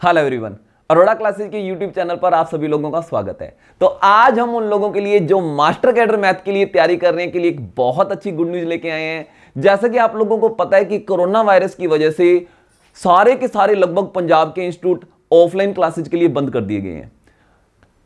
Hello everyone, Arora classes के YouTube channel पर आप सभी लोगों का स्वागत है। तो आज हम उन लोगों के लिए जो मास्टर कैडर मैथ के लिए तैयारी कर रहे हैं के लिए एक बहुत अच्छी गुड न्यूज लेके आए हैं। जैसा कि आप लोगों को पता है कि कोरोना वायरस की वजह से सारे के सारे लगभग पंजाब के इंस्टीट्यूट ऑफलाइन क्लासेज के लिए बंद कर दिए गए हैं।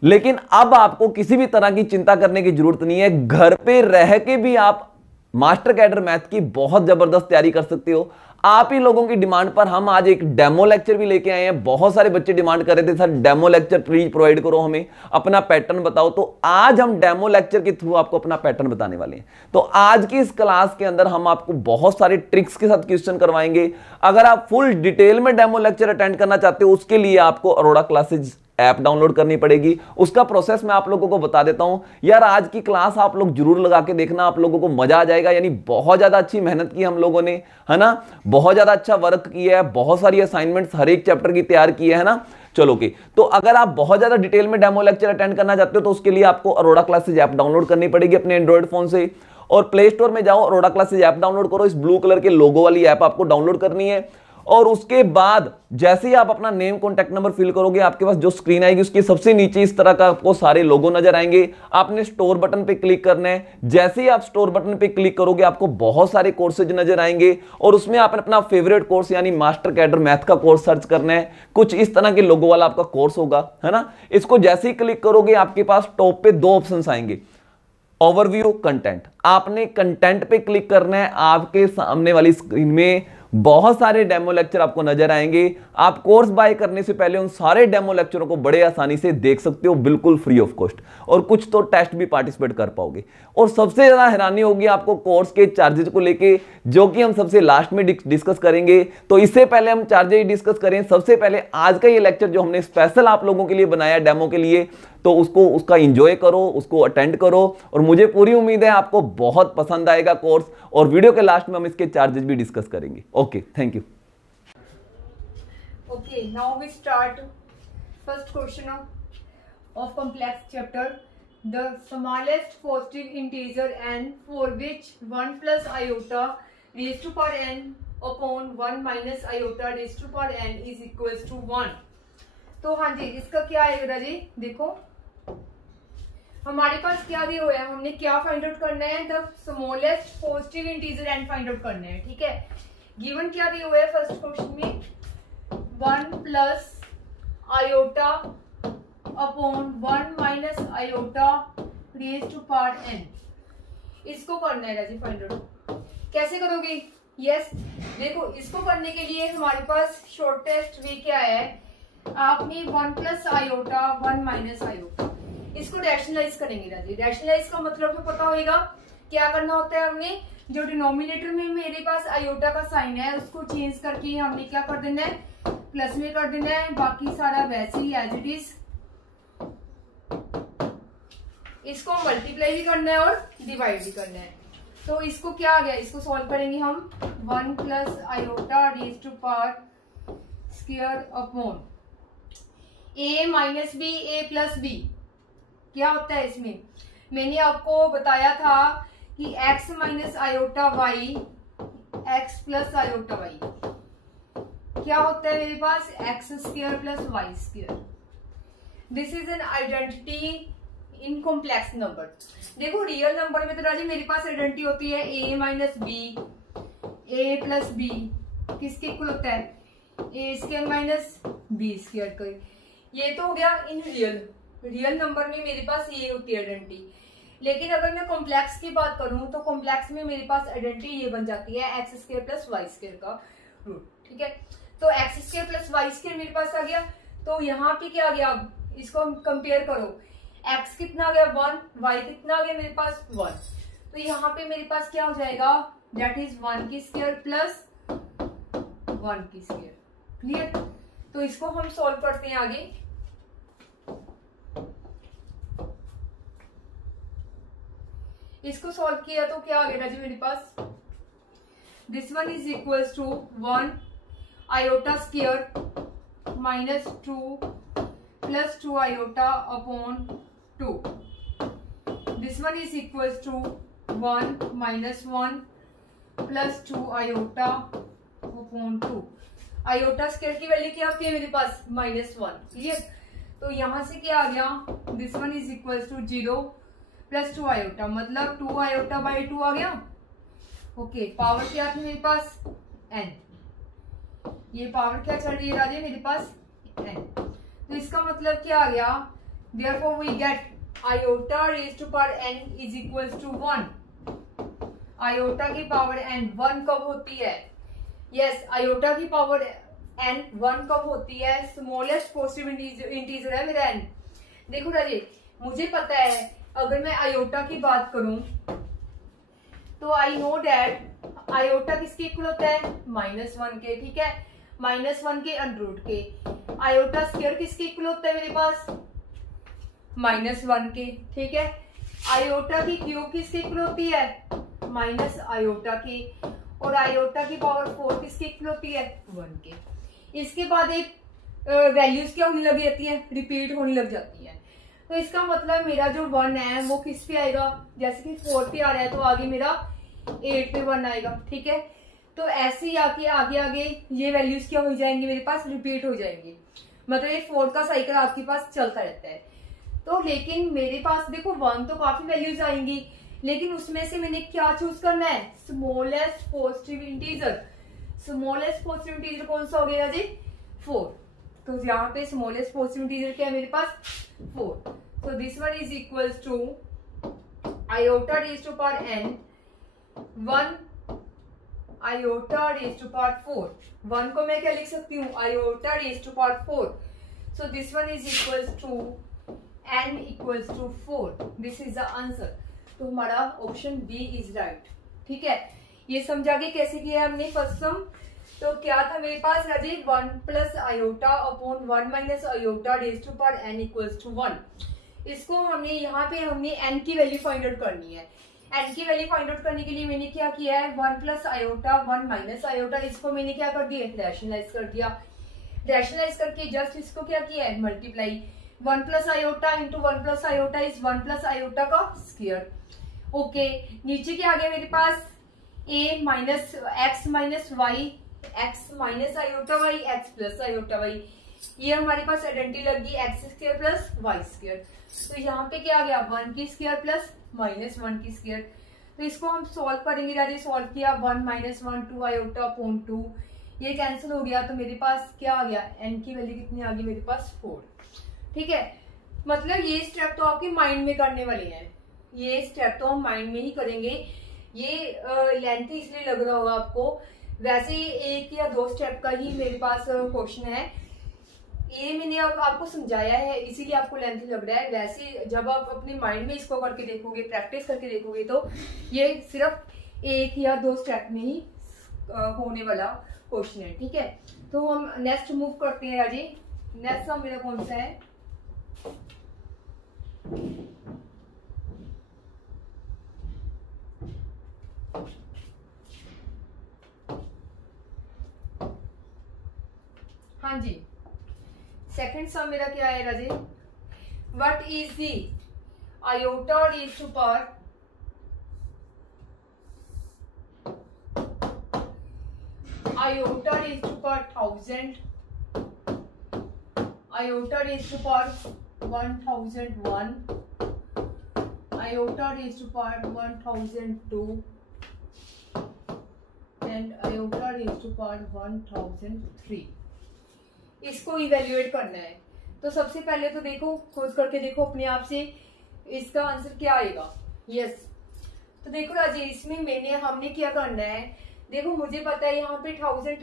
लेकिन अब आपको किसी भी तरह की चिंता करने की जरूरत नहीं है। घर पे रह के भी आप मास्टर कैडर मैथ की बहुत जबरदस्त तैयारी कर सकते हो। आप ही लोगों की डिमांड पर हम आज एक डेमो लेक्चर भी लेके आए हैं। बहुत सारे बच्चे डिमांड कर रहे थे sir demo lecture please provide करो, हमें अपना पैटर्न बताओ। तो आज हम डेमो लेक्चर के थ्रू आपको अपना पैटर्न बताने वाले हैं। तो आज की इस क्लास के अंदर हम आपको बहुत सारे ट्रिक्स के साथ क्वेश्चन करवाएंगे। अगर आप फुल डिटेल में डेमो लेक्चर अटेंड करना चाहते हो उसके लिए आपको अरोड़ा क्लासेज ऐप डाउनलोड करनी पड़ेगी। उसका प्रोसेस मैं आप लोगों को बता देता हूं। यार आज की क्लास आप लोग जरूर लगा के देखना, आप लोगों को मजा आ जाएगा। यानी बहुत ज्यादा अच्छी मेहनत की हम लोगों ने, है ना, बहुत ज्यादा अच्छा वर्क किया है, बहुत सारी असाइनमेंट्स हर एक चैप्टर की तैयार की है ना। चलो के तो अगर आप बहुत ज्यादा डिटेल में डेमो लेक्चर अटेंड करना चाहते हो तो उसके लिए आपको अरोड़ा क्लासेज ऐप डाउनलोड करनी पड़ेगी अपने एंड्रॉइड फोन से। और प्ले स्टोर में जाओ, अरोड़ा क्लासेज ऐप डाउनलोड करो। इस ब्लू कलर के लोगो वाली ऐप आपको डाउनलोड करनी है। और उसके बाद जैसे ही आप अपना नेम कॉन्टैक्ट नंबर फिल करोगे, आपके पास जो स्क्रीन आएगी उसके सबसे नीचे इस तरह का आपको सारे लोगो नजर आएंगे। आपने स्टोर बटन पे क्लिक करना है। जैसे ही आप स्टोर बटन पे क्लिक करोगे आपको बहुत सारे कोर्सेज नजर आएंगे और उसमें आपने अपना फेवरेट कोर्स यानी मास्टर कैडर मैथ का कोर्स सर्च करना है। कुछ इस तरह के लोगो वाला आपका कोर्स होगा, है ना। इसको जैसे ही क्लिक करोगे आपके पास टॉप पे दो ऑप्शन आएंगे, ओवरव्यू, कंटेंट। आपने कंटेंट पे क्लिक करना है। आपके सामने वाली स्क्रीन में बहुत सारे डेमो लेक्चर आपको नजर आएंगे। आप कोर्स बाय करने से पहले उन सारे डेमो लेक्चरों को बड़े आसानी से देख सकते हो, बिल्कुल फ्री ऑफ कॉस्ट। और कुछ तो टेस्ट भी पार्टिसिपेट कर पाओगे। और सबसे ज्यादा हैरानी होगी आपको कोर्स के चार्जेस को लेके, जो कि हम सबसे लास्ट में डिस्कस करेंगे। तो इससे पहले हम चार्जेस डिस्कस करें, सबसे पहले आज का ये लेक्चर जो हमने स्पेशल आप लोगों के लिए बनाया डेमो के लिए, तो उसका एंजॉय करो, उसको अटेंड करो। और मुझे पूरी उम्मीद है आपको बहुत पसंद आएगा कोर्स। और वीडियो के लास्ट में हम इसके चार्जेस भी डिस्कस करेंगे। Okay, thank you. Okay, now we start first question of complex chapter. The smallest positive integer n for which 1 plus iota raised to power n upon 1 minus iota raised to power n is equals to 1. तो हाँ जी, इसका क्या आएगा जी? देखो हमारे पास क्या दिया हुआ है, हमने क्या फाइंड आउट करना है? The smallest positive integer n find out करना है। ठीक है, गिवन क्या दिया हुआ है फर्स्ट क्वेश्चन में? 1 plus iota upon 1 minus iota raise to power n. इसको करना है राजी फाइंड आउट। कैसे करोगे? यस, देखो इसको करने के लिए हमारे पास शॉर्टेस्ट वे क्या है? आपने 1 प्लस आयोटा 1 माइनस आयोटा, इसको रैशनलाइज करेंगे राजी। रैशनलाइज का मतलब तो पता होगा क्या करना होता है। हमने जो डिनोमिनेटर में मेरे पास आयोटा का साइन है उसको चेंज करके हमने क्या कर देना है? प्लस में कर देना है। बाकी सारा वैसे ही एज इट इज। इसको मल्टीप्लाई भी करना है और डिवाइड भी करना है। तो इसको क्या आ गया, इसको सॉल्व करेंगे हम। 1 plus iota raise to power square upon a minus b a plus b. क्या होता है इसमें? मैंने आपको बताया था कि x minus iota y x plus iota y क्या होता है मेरे पास? X square plus y square. This is an identity in complex number. देखो रियल नंबर में तो राजी मेरे पास आइडेंटिटी होती है a minus b a plus b किसके इक्वल होता है? A square minus b square का। ये तो हो गया इन रियल नंबर में मेरे पास ये होती है आइडेंटिटी। लेकिन अगर मैं कॉम्प्लेक्स की बात करूं तो कॉम्प्लेक्स में मेरे पास आइडेंटिटी ये बन जाती है x square plus y square का रूट। ठीक है, तो x square plus y square मेरे पास आ गया। तो यहाँ पे क्या आ गया? अब इसको हम कंपेयर करो। एक्स कितना आ गया? 1, वाई कितना आ गया मेरे पास? 1। तो यहाँ पे मेरे पास क्या हो जाएगा? दैट इज 1 की स्क्वायर प्लस 1 की स्क्वायर। क्लियर? तो इसको हम सॉल्व करते हैं आगे। इसको सॉल्व किया तो क्या आ गया जी मेरे पास? This one is equals to 1 iota square minus 2 plus 2 iota upon 2। This one is equals to 1 minus 1 plus 2 iota upon 2। Iota square की वैल्यू क्या होती है मेरे पास -1। क्लियर। तो यहां से क्या आ गया, this one is equal to 0 plus 2 iota, मतलब 2 आयोटा बाई 2 आ गया। ओके, पावर क्या थी मेरे पास n, ये पावर क्या चल रही है राजे मेरे पास n। तो इसका मतलब क्या आ गया, therefore we get iota raised to power n is equals to 1। Iota की पावर n 1 कब होती है, यस आयोटा की पावर n 1 कब होती है, स्मॉलेस्ट पॉजिटिव इंटीजर है मेरा n। देखो राजे, मुझे पता है अगर मैं आयोटा की बात करूं तो आई नो डैट आयोटा किसके इक्वल होता है -1 के। ठीक है, -1 के अंडररूट के। आयोटा स्क्वायर किसके इक्वल होता है मेरे पास -1 के। ठीक है, आयोटा की क्यूब किसके इक्वल होती है माइनस आयोटा की, और आयोटा की पावर 4 किसके इक्वल होती है 1 के। इसके बाद एक वैल्यूज क्या होने लग जाती है, रिपीट होने लग जाती है। तो इसका मतलब मेरा जो 1 है वो किस पे आएगा, जैसे कि 4 पे आ रहा है तो आगे मेरा 8 पे 1 आएगा। ठीक है, तो ऐसे ही आगे आगे आगे ये वैल्यूज क्या हो जाएंगी मेरे पास, रिपीट हो जाएंगी। मतलब ये 4 का साइकिल आपके पास चलता रहता है। तो लेकिन मेरे पास देखो 1 तो काफी वैल्यूज आएंगी, लेकिन उसमें से मैंने क्या चूज करना है, smallest positive integer. Smallest positive integer कौन सा हो गया जी 4। तो यहाँ पे स्मॉलेस्ट पॉजिटिव इंटीजर क्या है मेरे पास 4। तो this one is equals to iota raise to power n 1 iota raise to power 4। 1 को मैं क्या लिख सकती हूँ iota raise to power 4। So this one is equals to n equals to 4। This is the answer. तो हमारा option B is right. ठीक है, ये समझा के कैसे किया हमने फर्स्ट सम। तो क्या था मेरे पास राजी 1 plus iota upon 1 minus iota raise to power n equals to 1। इसको हमने यहाँ पे हमने n की वैल्यू फाइंड आउट करनी है। n की वैल्यू फाइंड आउट करने के लिए मैंने क्या किया है 1 प्लस आयोटा 1 माइनस आयोटा, इसको मैंने क्या कर दिया रैशनलाइज कर दिया। रैशनलाइज करके जस्ट इसको क्या किया है multiply. 1 plus iota into 1 plus iota is 1 plus iota का स्क्वायर। ओके, नीचे क्या आ गया मेरे पास a minus x minus y, x minus iota y, x plus iota y. ये हमारे पास आइडेंटिटी लग गई x square plus y square. तो यहाँ पे क्या आ गया 1 की स्क्वायर प्लस माइनस 1 की स्क्वायर। तो इसको हम सॉल्व करेंगे राजे। सॉल्व किया 1 माइनस 1 2 आयोटा अपॉन 2, ये कैंसिल हो गया। तो मेरे पास क्या आ गया n की वैल्यू कितनी आ गई मेरे पास 4। ठीक है, मतलब ये स्टेप तो आपके माइंड में करने वाले हैं, ये स्टेप तो हम माइंड में ही करेंगे। ये लेंथी इसलिए लग रहा होगा आपको, वैसे एक या 2 स्टेप का ही मेरे पास क्वेश्चन है। ये मैंने अब आपको समझाया है इसीलिए आपको लेंथी लग रहा है। वैसे जब आप अपने माइंड में इसको करके देखोगे, प्रैक्टिस करके देखोगे, तो ये सिर्फ 1 या 2 स्टेप में ही होने वाला क्वेश्चन है। ठीक है, तो हम नेक्स्ट मूव करते हैं राजी। नेक्स्ट सम मेरा कौन सा है, हाँ जी सेकंड सम मेरा क्या है Raje, what is the iota raise to power iota raise to power 1000, iota raise to power 1001, iota raise to power 1002 and iota raise to power 1003। इसको इवेल्युएट करना है। तो सबसे पहले तो देखो, खोज करके देखो अपने आप से इसका आंसर क्या आएगा। यस, तो देखो राजी इसमें हमने क्या करना है, देखो मुझे पता है यहाँ पे 1000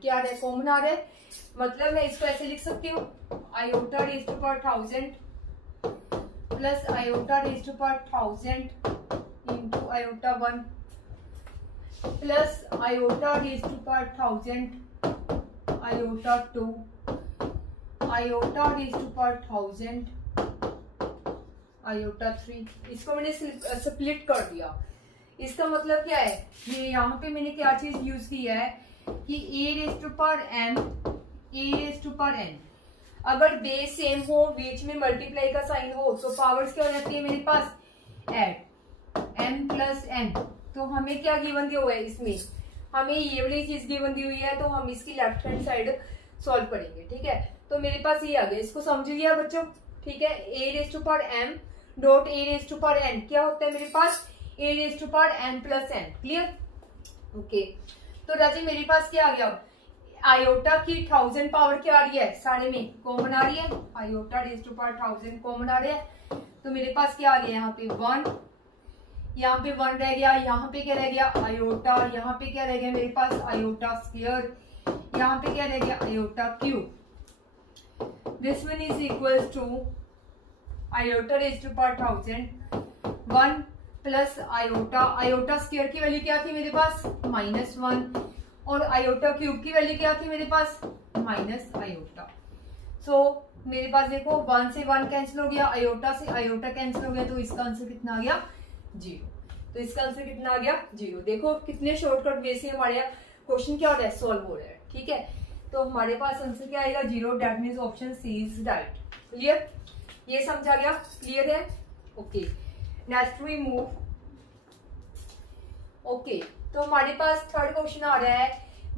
क्या आ रहा है, कॉमन आ रहा है। मतलब मैं इसको ऐसे लिख सकती हूँ iota raise to power 1000 plus iota raise to power 1000 into iota 1 plus iota raise to power 1000 iota 2 iota raise to power 1000 iota 3। इसको मैंने स्प्लिट कर दिया। इसका मतलब क्या है, ये यहाँ पे मैंने क्या चीज यूज की है कि a raise to power m, a raise to power n। अगर बेस सेम हो, बीच में मल्टीप्लाई का साइन हो, तो पावर्स क्या हो जाती है मेरे पास ऐड m प्लस n। तो हमें क्या गिवन दिया हुआ है इसमें हमें ये वाली चीज गिवन दी हुई है, तो हम इसकी लेफ्ट हैंड साइड सॉल्व करेंगे। ठीक है, तो मेरे पास ये आ गया, इसको समझ लिया बच्चों। ठीक है, a raise to power m dot a raise to power n क्या होता है मेरे पास, a raise to power n plus n। Clear? Okay, तो राजी मेरे पास क्या आ गया, आयोटा की 1000 पावर क्या आ रही है, सारे में कॉमन आ रही है, iota raise to power 1000 common आ रहा है। तो मेरे पास क्या आ गया, यहाँ पे 1, यहाँ पे 1 रह गया, यहाँ पे क्या रह गया आयोटा, यहाँ पे क्या रह गया मेरे पास आयोटा स्क्वायर, यहाँ पे क्या रह गया iota cube. This one is equal to iota raise to power 1000 1 plus iota, iota square की वैल्यू क्या थी मेरे पास -1, और आयोटा क्यूब की वैल्यू क्या थी मेरे पास माइनस आयोटा। सो मेरे पास देखो 1 से 1 कैंसिल हो गया, आयोटा से आयोटा कैंसिल हो गया, तो इसका आंसर कितना आ गया 0। तो इसका आंसर कितना आ गया 0। देखो कितने शॉर्टकट वे से हमारे क्वेश्चन क्या हो रहा है, सॉल्व हो रहा है। ठीक है, तो हमारे पास आंसर क्या आएगा 0, that means option c is right. Clear? ये समझा गया? क्लियर है? Okay, next we move. Okay, तो हमारे पास थर्ड क्वेश्चन आ रहा है,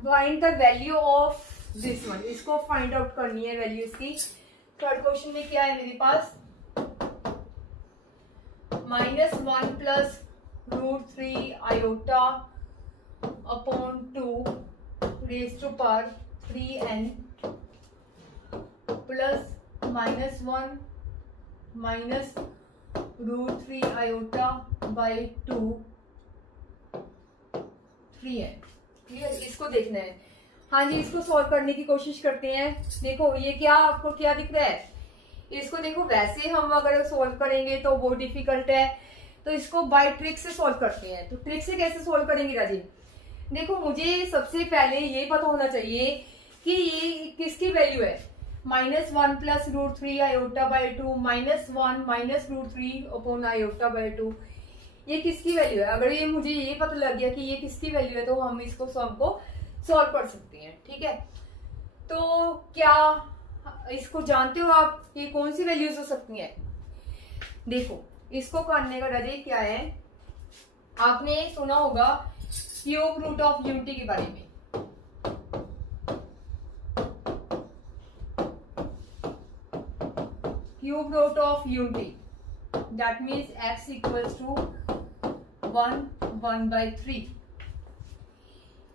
find the value of this one. इसको फाइंड आउट करनी है वैल्यू इसकी। थर्ड क्वेश्चन में क्या है मेरे पास, -1 plus √3 iota upon 2 raise to power 3n plus -1 minus √3 iota by 2 3n। Clear? इसको देखना है। हाँ जी, इसको सॉल्व करने की कोशिश करते हैं। देखो ये क्या आपको क्या दिख रहा है, इसको देखो वैसे हम अगर सॉल्व करेंगे तो वो डिफिकल्ट है, तो इसको बाय ट्रिक से सॉल्व करते हैं। तो ट्रिक से कैसे सॉल्व करेंगे राजीव? देखो मुझे सबसे पहले ये पता होना चाहिए कि ये किसकी वैल्यू है, -1 plus √3 iota by 2 -1 minus √3 upon iota by 2, ये किसकी वैल्यू है। अगर ये मुझे ये पता लग गया कि ये किसकी वैल्यू है, तो हम इसको सम को सॉल्व कर सकते हैं। ठीक है, तो क्या इसको जानते हो आप, ये कौन सी वैल्यूज हो सकती हैं? देखो इसको करने का राजे क्या है, आपने सुना होगा क्यूब रूट ऑफ यूनिटी के बारे में। Cube root of unity that means x equals to 1/3।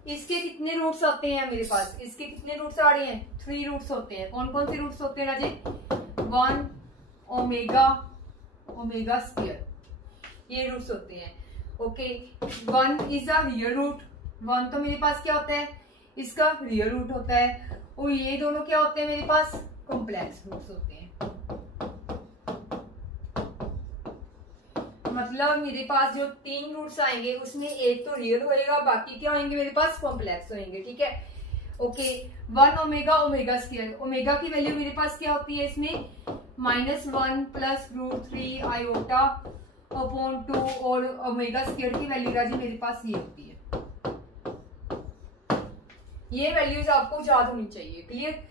इसके कितने रूट्स आते हैं मेरे पास, इसके कितने रूट्स आ रहे हैं, 3 रूट्स होते हैं। कौन कौन से रूट्स होते हैं राजे, 1 ओमेगा स्क्वायर, ये रूट्स होते हैं। Okay, 1 is a real root, 1 तो मेरे पास क्या होता है, इसका रियल रूट होता है, और ये दोनों क्या होते हैं मेरे पास कॉम्प्लेक्स रूट्स होते हैं। मतलब मेरे पास जो 3 रूट्स आएंगे उसमें एक तो रियल होएगा, बाकी क्या होंगे मेरे पास कॉम्प्लेक्स होंगे। ठीक है, ओके, 1 ओमेगा स्क्वायर, ओमेगा की वैल्यू मेरे पास क्या होती है इसमें -1 प्लस √3 आयोटा अपॉन 2, और ओमेगा स्क्वायर की वैल्यू राजी मेरे पास ये होती है। ये वैल्यूज आपको याद होनी चाहिए। क्लियर?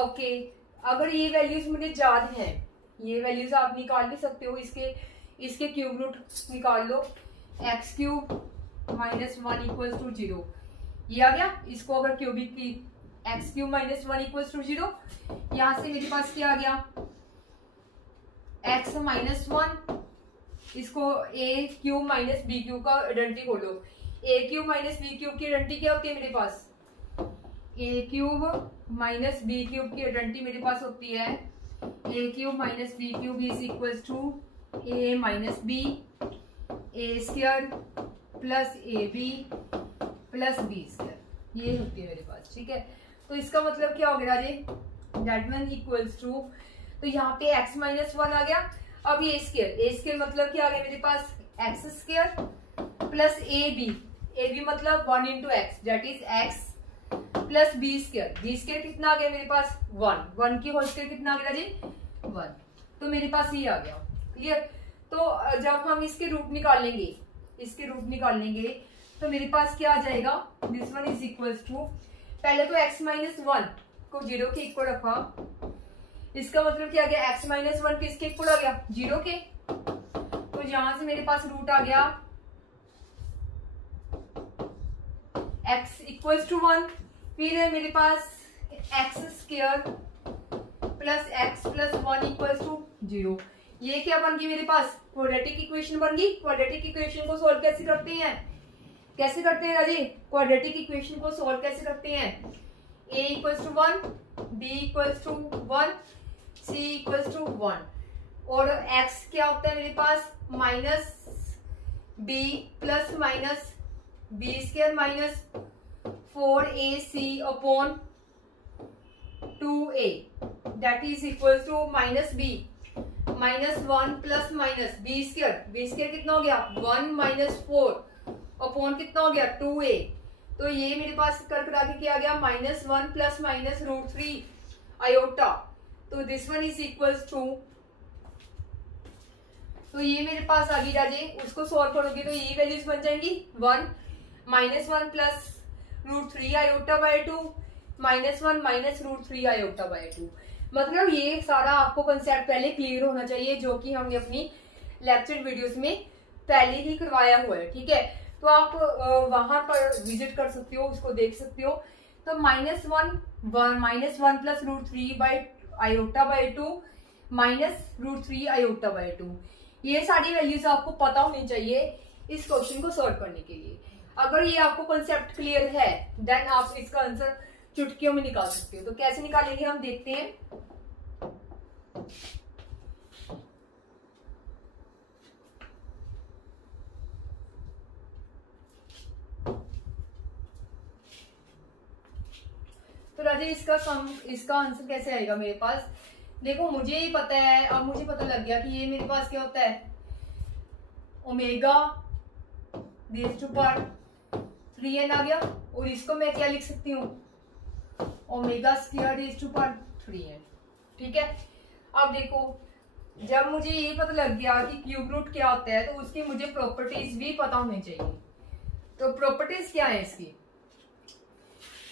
ओके, अगर ये वैल्यूज मुझे याद हैं, ये वैल्यूज आप निकाल भी सकते हो, इसके क्यूब रूट निकाल लो, x³ -1 इक्वल्स टू 0, ये आ गया। इसको अगर क्यूबिक की x³ -1 इक्वल्स टू 0, यहां से मेरे पास क्या आ गया x -1, इसको a³ माइनस b³ का आइडेंटिटी खोलो, a³ माइनस b³ की आइडेंटिटी क्या होती है मेरे पास, a³ माइनस b³ की आइडेंटिटी मेरे पास होती है a³ minus b³ is equals to a minus b, a² plus ab plus b², ये होती है मेरे पास। ठीक है, तो इसका मतलब क्या हो गया राजे, दैट वन इक्वल्स टू, तो यहाँ पे x -1 आ गया। अब ये a² मतलब क्या आ गया मेरे पास x² प्लस ab मतलब 1 into x, that is x plus b² कितना आ गया मेरे पास 1 की होल स्क्वायर कितना आ गया जी 1, तो मेरे पास ये आ गया। क्लियर? तो जब हम इसके रूट निकालेंगे तो मेरे पास क्या आ जाएगा, this one is equals to, पहले तो x -1 को 0 के इक्वल रखा, इसका मतलब क्या आ गया x -1 किसके इक्वल आ गया 0 के, तो यहां से मेरे पास रूट आ गया x इक्वल्स टू 1, फिर है मेरे पास x square plus x plus 1 equals to 0। ये क्या बन गई मेरे पास? क्वाड्रेटिक इक्वेशन बन गई। क्वाड्रेटिक इक्वेशन को सॉल्व कैसे करते हैं? कैसे करते हैं राजी? क्वाड्रेटिक इक्वेशन को सॉल्व कैसे करते हैं? a equals to 1, b equals to 1, c equals to 1 और x क्या होता है मेरे पास? Minus b plus minus b square minus 4ac upon 2a that is equals to minus b minus 1 plus minus b square कितना हो गया? 1 minus 4 upon कितना हो गया? 2a। तो ये मेरे पास कर करा के क्या आ गया? Minus 1 plus minus √3 iota. तो this one is equals to, तो ये मेरे पास आ गई राजे। उसको सॉल्व करोगे तो ये वैल्यूज बन जाएंगी 1 minus 1 plus √3 iota by 2 minus 1 minus √3 iota by 2। मतलब ये सारा आपको कंसेप्ट पहले क्लियर होना चाहिए, जो कि हमने अपनी लेक्चर वीडियोस में पहले ही करवाया हुआ है। ठीक है, तो आप वहां पर विजिट कर सकते हो, उसको देख सकते हो। तो minus one plus √3 by iota by 2 minus √3 iota by 2, ये सारी वैल्यूज आपको पता होनी चाहिए इस क्वेश्चन को सॉल्व करने के लिए। अगर ये आपको कंसेप्ट क्लियर है देन आप इसका आंसर चुटकियों में निकाल सकते हो। तो कैसे निकालेंगे हम देखते हैं। तो राजे इसका आंसर कैसे आएगा मेरे पास? देखो मुझे ही पता है, अब मुझे पता लग गया कि ये मेरे पास क्या होता है? Omega raise to power 3n आ गया और इसको मैं क्या लिख सकती हूँ? Omega square raise to power 3n। ठीक है, अब देखो जब मुझे ये पता लग गया कि क्यूब रूट क्या होता है तो उसकी मुझे प्रॉपर्टीज भी पता होनी चाहिए। तो प्रॉपर्टीज क्या है इसकी?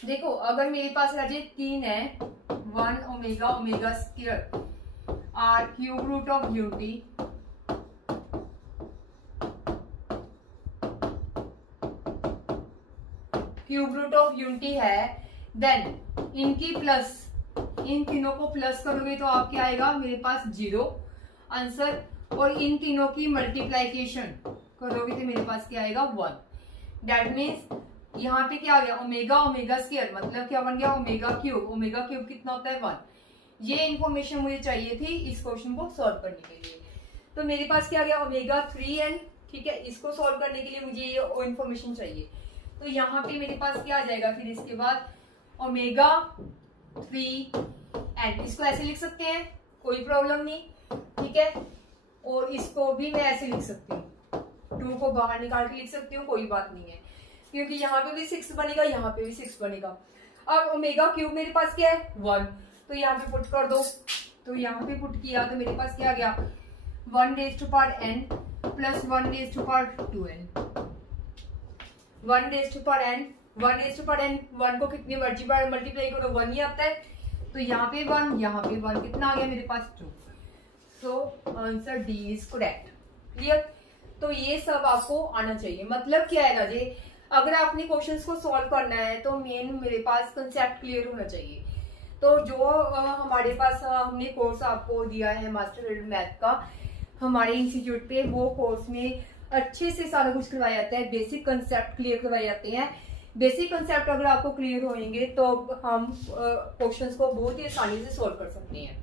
देखो अगर मेरे पास राजे 3 है, 1 omega omega square are cube root of unity है, देन इनकी प्लस, इन तीनों को प्लस करोगे तो आप क्या आएगा मेरे पास? 0 आंसर। और इन तीनों की मल्टीप्लाइकेशन करोगे तो मेरे पास क्या आएगा? 1। दैट मीन्स यहाँ पे क्या आ गया? ओमेगा ओमेगा स्क्वायर मतलब क्या बन गया? Omega cube. ओमेगा क्यूब कितना होता है? 1। ये इन्फॉर्मेशन मुझे चाहिए थी इस क्वेश्चन को सॉल्व करने के लिए। तो मेरे पास क्या आ गया? Omega 3n। ठीक है, इसको सॉल्व करने के लिए मुझे ये इन्फॉर्मेशन चाहिए। तो यहाँ पे मेरे पास क्या आ जाएगा फिर इसके बाद? Omega 3n। इसको ऐसे लिख सकते हैं, कोई प्रॉब्लम नहीं। ठीक है, और इसको भी मैं ऐसे लिख सकती हूँ, 2 को बाहर निकाल के लिख सकती हूँ, कोई बात नहीं है, क्योंकि यहाँ पे भी 6 बनेगा, यहाँ पे भी 6 बनेगा। अब ओमेगा क्यूब मेरे पास क्या है? 1। तो यहाँ पे पुट कर दो। तो यहाँ पे पुट किया तो मेरे पास क्या आ गया? 1 raise to power n plus 1 raise to power 2n। 1 raise to power n, 1 raise to power n, 1 को कितनी मर्जी बार मल्टीप्लाई करो 1 ही आता है। तो यहाँ पे 1, यहाँ पे 1, कितना आ गया मेरे पास? 2। So answer D is correct. Clear? तो ये सब आपको आना चाहिए। मतलब क्या है राजे, अगर आपने क्वेश्चंस को सॉल्व करना है तो मेन मेरे पास कंसेप्ट क्लियर होना चाहिए। तो जो हमारे पास हमने कोर्स आपको दिया है मास्टर मैथ का हमारे इंस्टीट्यूट पे, वो कोर्स में अच्छे से सारा कुछ करवाया जाता है। बेसिक कंसेप्ट क्लियर करवाए जाते हैं। बेसिक कंसेप्ट अगर आपको क्लियर होंगे तो हम क्वेश्चंस को बहुत ही आसानी से सॉल्व कर सकते हैं।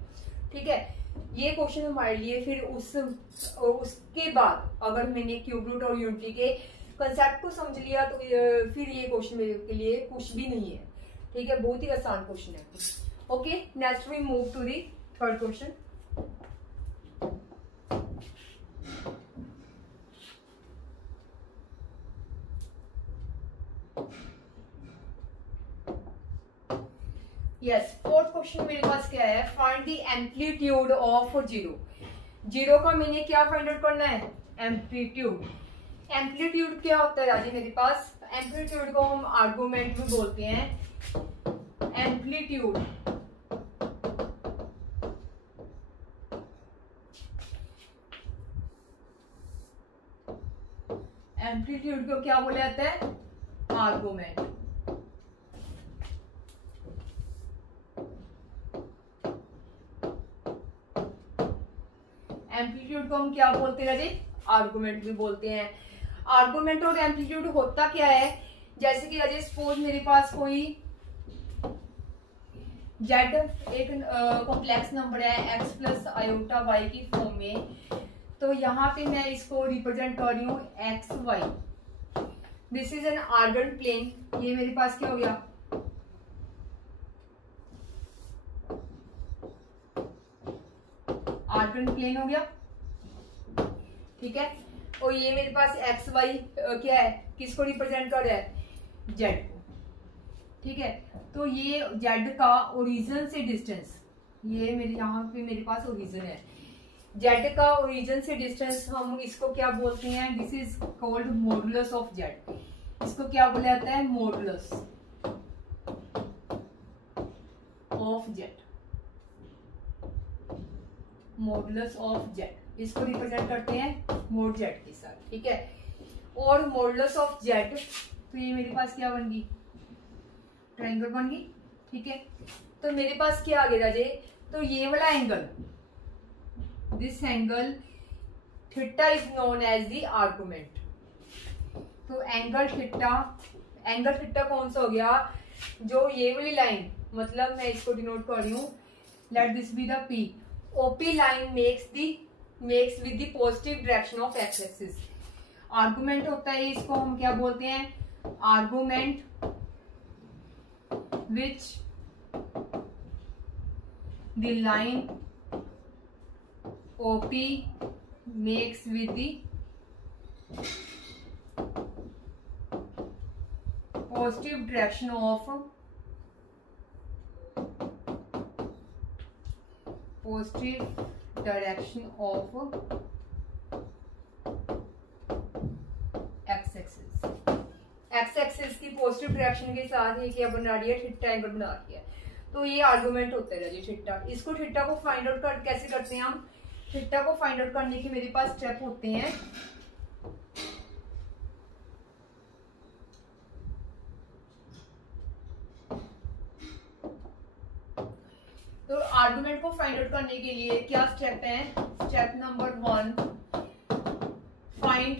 ठीक है, ये क्वेश्चन हमारे लिए फिर उसके बाद अगर मैंने क्यूब रूट और यूनिटी के कंसेप्ट को समझ लिया तो फिर ये क्वेश्चन मेरे के लिए कुछ भी नहीं है। ठीक है, बहुत ही आसान क्वेश्चन है। Okay, next we move to the third question. Yes, fourth question मेरे पास क्या है? Find the amplitude of 0। 0 का मैंने क्या फाइंड आउट करना है? एम्पलीट्यूड। एम्पलीट्यूड क्या होता है राजी मेरे पास? एम्पलीट्यूड को हम आर्गुमेंट भी बोलते हैं। एम्पलीट्यूड को क्या बोला जाता है? आर्गुमेंट। एम्पलीट्यूड को हम क्या बोलते हैं राजे, आर्गुमेंट भी बोलते हैं। आर्गुमेंट और एम्पलीट्यूड होता क्या है, जैसे कि राजे सपोज मेरे पास कोई जेड एक कॉम्प्लेक्स नंबर है x प्लस आयोटा वाई की फॉर्म में, तो यहाँ पे मैं इसको रिप्रेजेंट कर रही हूँ x y. This is an Argand plane. ये मेरे पास क्या हो गया, आर्गन प्लेन हो गया, ठीक है। और ये मेरे पास एक्स वाई क्या है, किसको रिप्रेजेंट कर रहा है, जेड को, ठीक है। तो ये जेड का ओरिजिन से डिस्टेंस, ये मेरे यहाँ पे मेरे पास ओरिजिन है, जेड का ओरिजिन से डिस्टेंस हम इसको क्या बोलते हैं, this is called modulus of Z. इसको क्या बोला जाता है, modulus of Z, modulus of Z, इसको रिप्रेजेंट करते हैं मोड जेड के साथ, ठीक है। और मॉडुलस ऑफ जेड, तो ये मेरे पास क्या बन गई, ट्रायंगल बन गई, ठीक है। तो मेरे पास क्या आ गया राजे, तो ये वाला angle, this angle theta is known as the argument. तो एंगल थीटा कौन सा हो गया, जो ये वाली लाइन, मतलब मैं इसको डिनोट कर रही हूँ, let this be the P, OP line makes with the positive direction of x axis. Argument होता है, इसको हम क्या बोलते हैं, argument which the line OP makes with the positive direction of x axis। X axis की positive direction के साथ ये क्या बना रही है, थीटा एंगल बना रही है। तो ये आर्गुमेंट होता है जी थीटा। इसको थीटा को फाइंड आउट कर कैसे करते हैं हम, थीटा को फाइंड आउट करने के मेरे पास स्टेप होते हैं। तो आर्गुमेंट को फाइंड आउट करने के लिए क्या स्टेप है, step number 1, find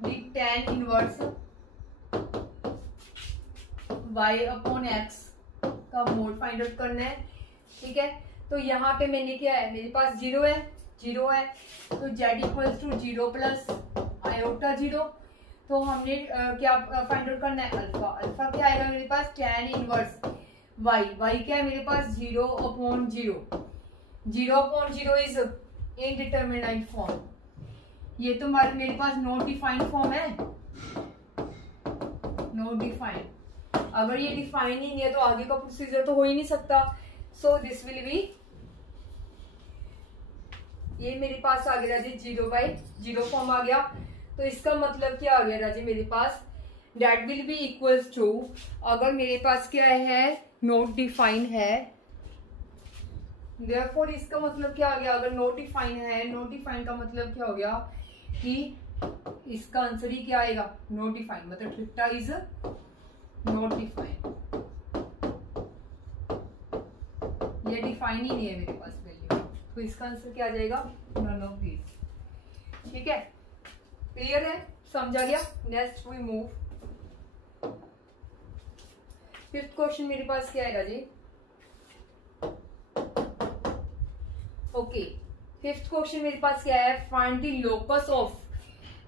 the tan inverse y upon x का मोड फाइंड आउट करना है, ठीक है। तो यहाँ पे मैंने क्या है, मेरे पास जीरो है, तो z equals to 0 plus iota 0। तो हमने क्या फाइंड आउट करना है, अल्फा क्या आएगा मेरे पास, tan इनवर्स y क्या है मेरे पास, 0 अपॉन 0 इज इनडिटरमिनेट फॉर्म। ये तो मेरे पास नॉट डिफाइंड फॉर्म है, नॉट डिफाइंड। अगर ये डिफाइन ही नहीं है तो आगे का प्रोसीजर तो हो ही नहीं सकता। सो दिस विल बी, ये मेरे पास आ गया राजे 0/0 फॉर्म आ गया। तो इसका मतलब क्या आ गया राजे मेरे पास, that will be equals to, अगर मेरे पास क्या है, नॉट डिफाइन है, देयरफॉर इसका मतलब क्या आ गया, अगर नॉट डिफाइन है, नॉट डिफाइन का मतलब क्या हो गया कि इसका आंसर ही क्या आएगा, नॉट डिफाइन, मतलब थीटा इज नॉट डिफाइन। ये डिफाइन ही नहीं है मेरे पास वैल्यू, तो इसका आंसर क्या आ जाएगा, नन ऑफ दीज। ठीक है, क्लियर है, समझा गया। Next we move. Fifth question मेरे पास क्या आएगा जी, ओके। फिफ्थ क्वेश्चन मेरे पास क्या है, फाइंड द लोकस ऑफ।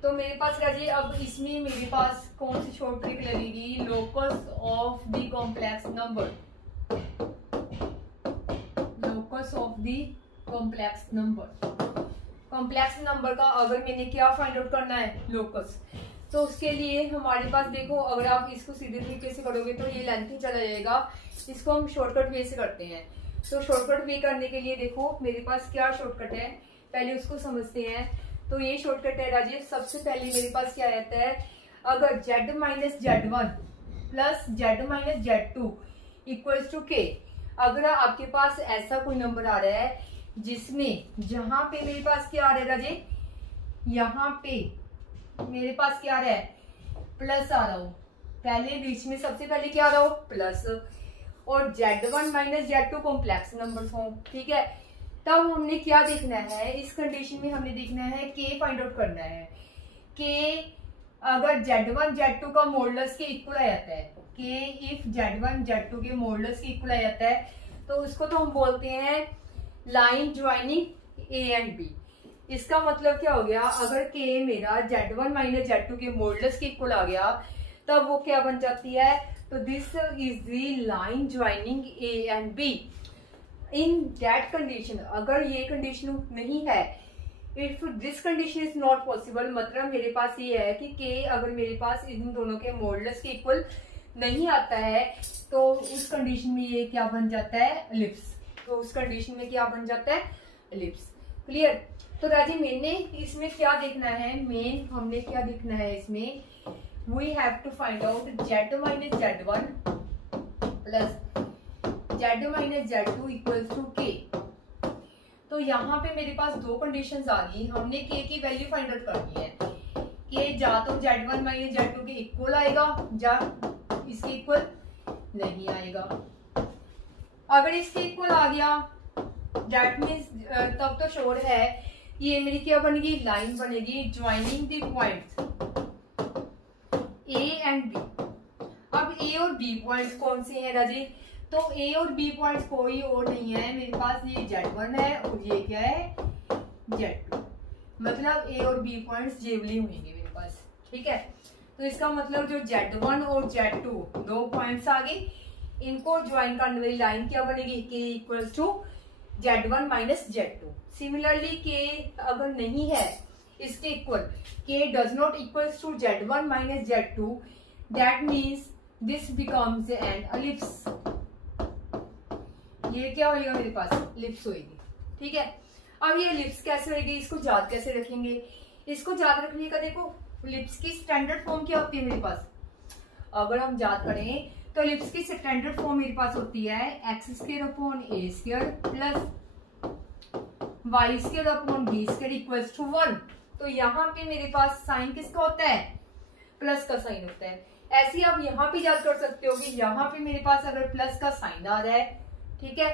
तो मेरे पास क्या जी, अब इसमें मेरे पास कौन सी शॉर्ट ट्रिक लगेगी, locus of the complex number, locus of the complex number. Complex number का अगर मैंने क्या फाइंड आउट करना है, लोकस, तो उसके लिए हमारे पास देखो, अगर आप इसको सीधे तरीके से करोगे तो ये लेंथ ही चला जाएगा। इसको हम शॉर्टकट वे से करते हैं। तो शॉर्टकट वे करने के लिए देखो मेरे पास क्या शॉर्टकट है, पहले उसको समझते हैं। तो ये शॉर्टकट है राजेश, सबसे पहले मेरे पास क्या रहता है, अगर z minus Z1 plus Z minus Z2 equals to k, अगर आपके पास ऐसा कोई नंबर आ रहा है जिसमें, जहां पे मेरे पास क्या आ रहा है राजे, यहाँ पे मेरे पास क्या आ रहा है, प्लस आ रहा हो, पहले बीच में सबसे पहले क्या आ रहा हो, प्लस, और Z1 minus Z2 complex numbers हो, ठीक है, तब हमने क्या देखना है, इस कंडीशन में हमने देखना है के फाइंड आउट करना है। के अगर Z1 Z2 का मॉडुलस के इक्वल आ जाता है, के इफ Z1 Z2 के मॉडुलस के इक्वल आ जाता है तो उसको तो हम बोलते हैं line joining a and b. इसका मतलब क्या हो गया, अगर के मेरा Z1 माइनस Z2 के मॉडुलस के इक्वल आ गया तब वो क्या बन जाती है, तो this is the line joining a and b. In that condition, अगर ये कंडीशन नहीं है, if this condition is not possible, मतलब मेरे पास ये है कि के अगर मेरे पास इन दोनों के मॉडुलस के इक्वल नहीं आता है तो उस कंडीशन में ये क्या बन जाता है, एलिप्स। तो उस कंडीशन में क्या बन जाता है, एलिप्स। क्लियर। तो राजी मैंने इसमें क्या देखना है, मेन हमने क्या देखना है इसमें, we have to find out Z minus Z1 plus Z minus Z2 equals to K। तो यहाँ पे मेरे पास दो कंडीशंस आ गई, हमने K की वैल्यू फाइंड आउट करनी है। K जा तो Z1 माइनस Z2 के इक्वल आएगा, जा इसके इक्वल नहीं आएगा। अगर इसके इक्वल आ गया दैट मीन्स तब तो श्योर है ये मेरी क्या बनेगी, लाइन बनेगी joining the points a and b. अब ए और बी पॉइंट्स कौन से हैं राजी, तो ए और बी पॉइंट्स कोई और नहीं है, मेरे पास ये Z1 है और ये क्या है Z2, मतलब ए और बी पॉइंट्स जेवली होंगे मेरे पास। ठीक है, तो इसका मतलब जो Z1 और Z2 दो पॉइंट्स आ गए, इनको ज्वाइन करने वाली लाइन क्या बनेगी, K equals to Z1 minus Z2। Similarly K अगर नहीं है इसके equal, K does not equals to Z1 minus Z2, that means this becomes an ellipse. ये क्या होगा मेरे पास, एलिप्स होगी। ठीक है, अब ये एलिप्स कैसे होगी, इसको याद कैसे रखेंगे, इसको याद रखने का देखो एलिप्स की स्टैंडर्ड फॉर्म क्या होती है मेरे पास, अगर हम याद करें तो एलिप्स की स्टैंडर्ड फॉर्म मेरे पास होती है x square upon a square plus y square upon b square equals to 1। तो यहाँ पे मेरे पास साइन किसका होता है, प्लस का साइन होता है। ऐसे आप यहाँ पे याद कर सकते हो कि यहाँ पे मेरे पास अगर प्लस का साइन आ रहा है, ठीक है,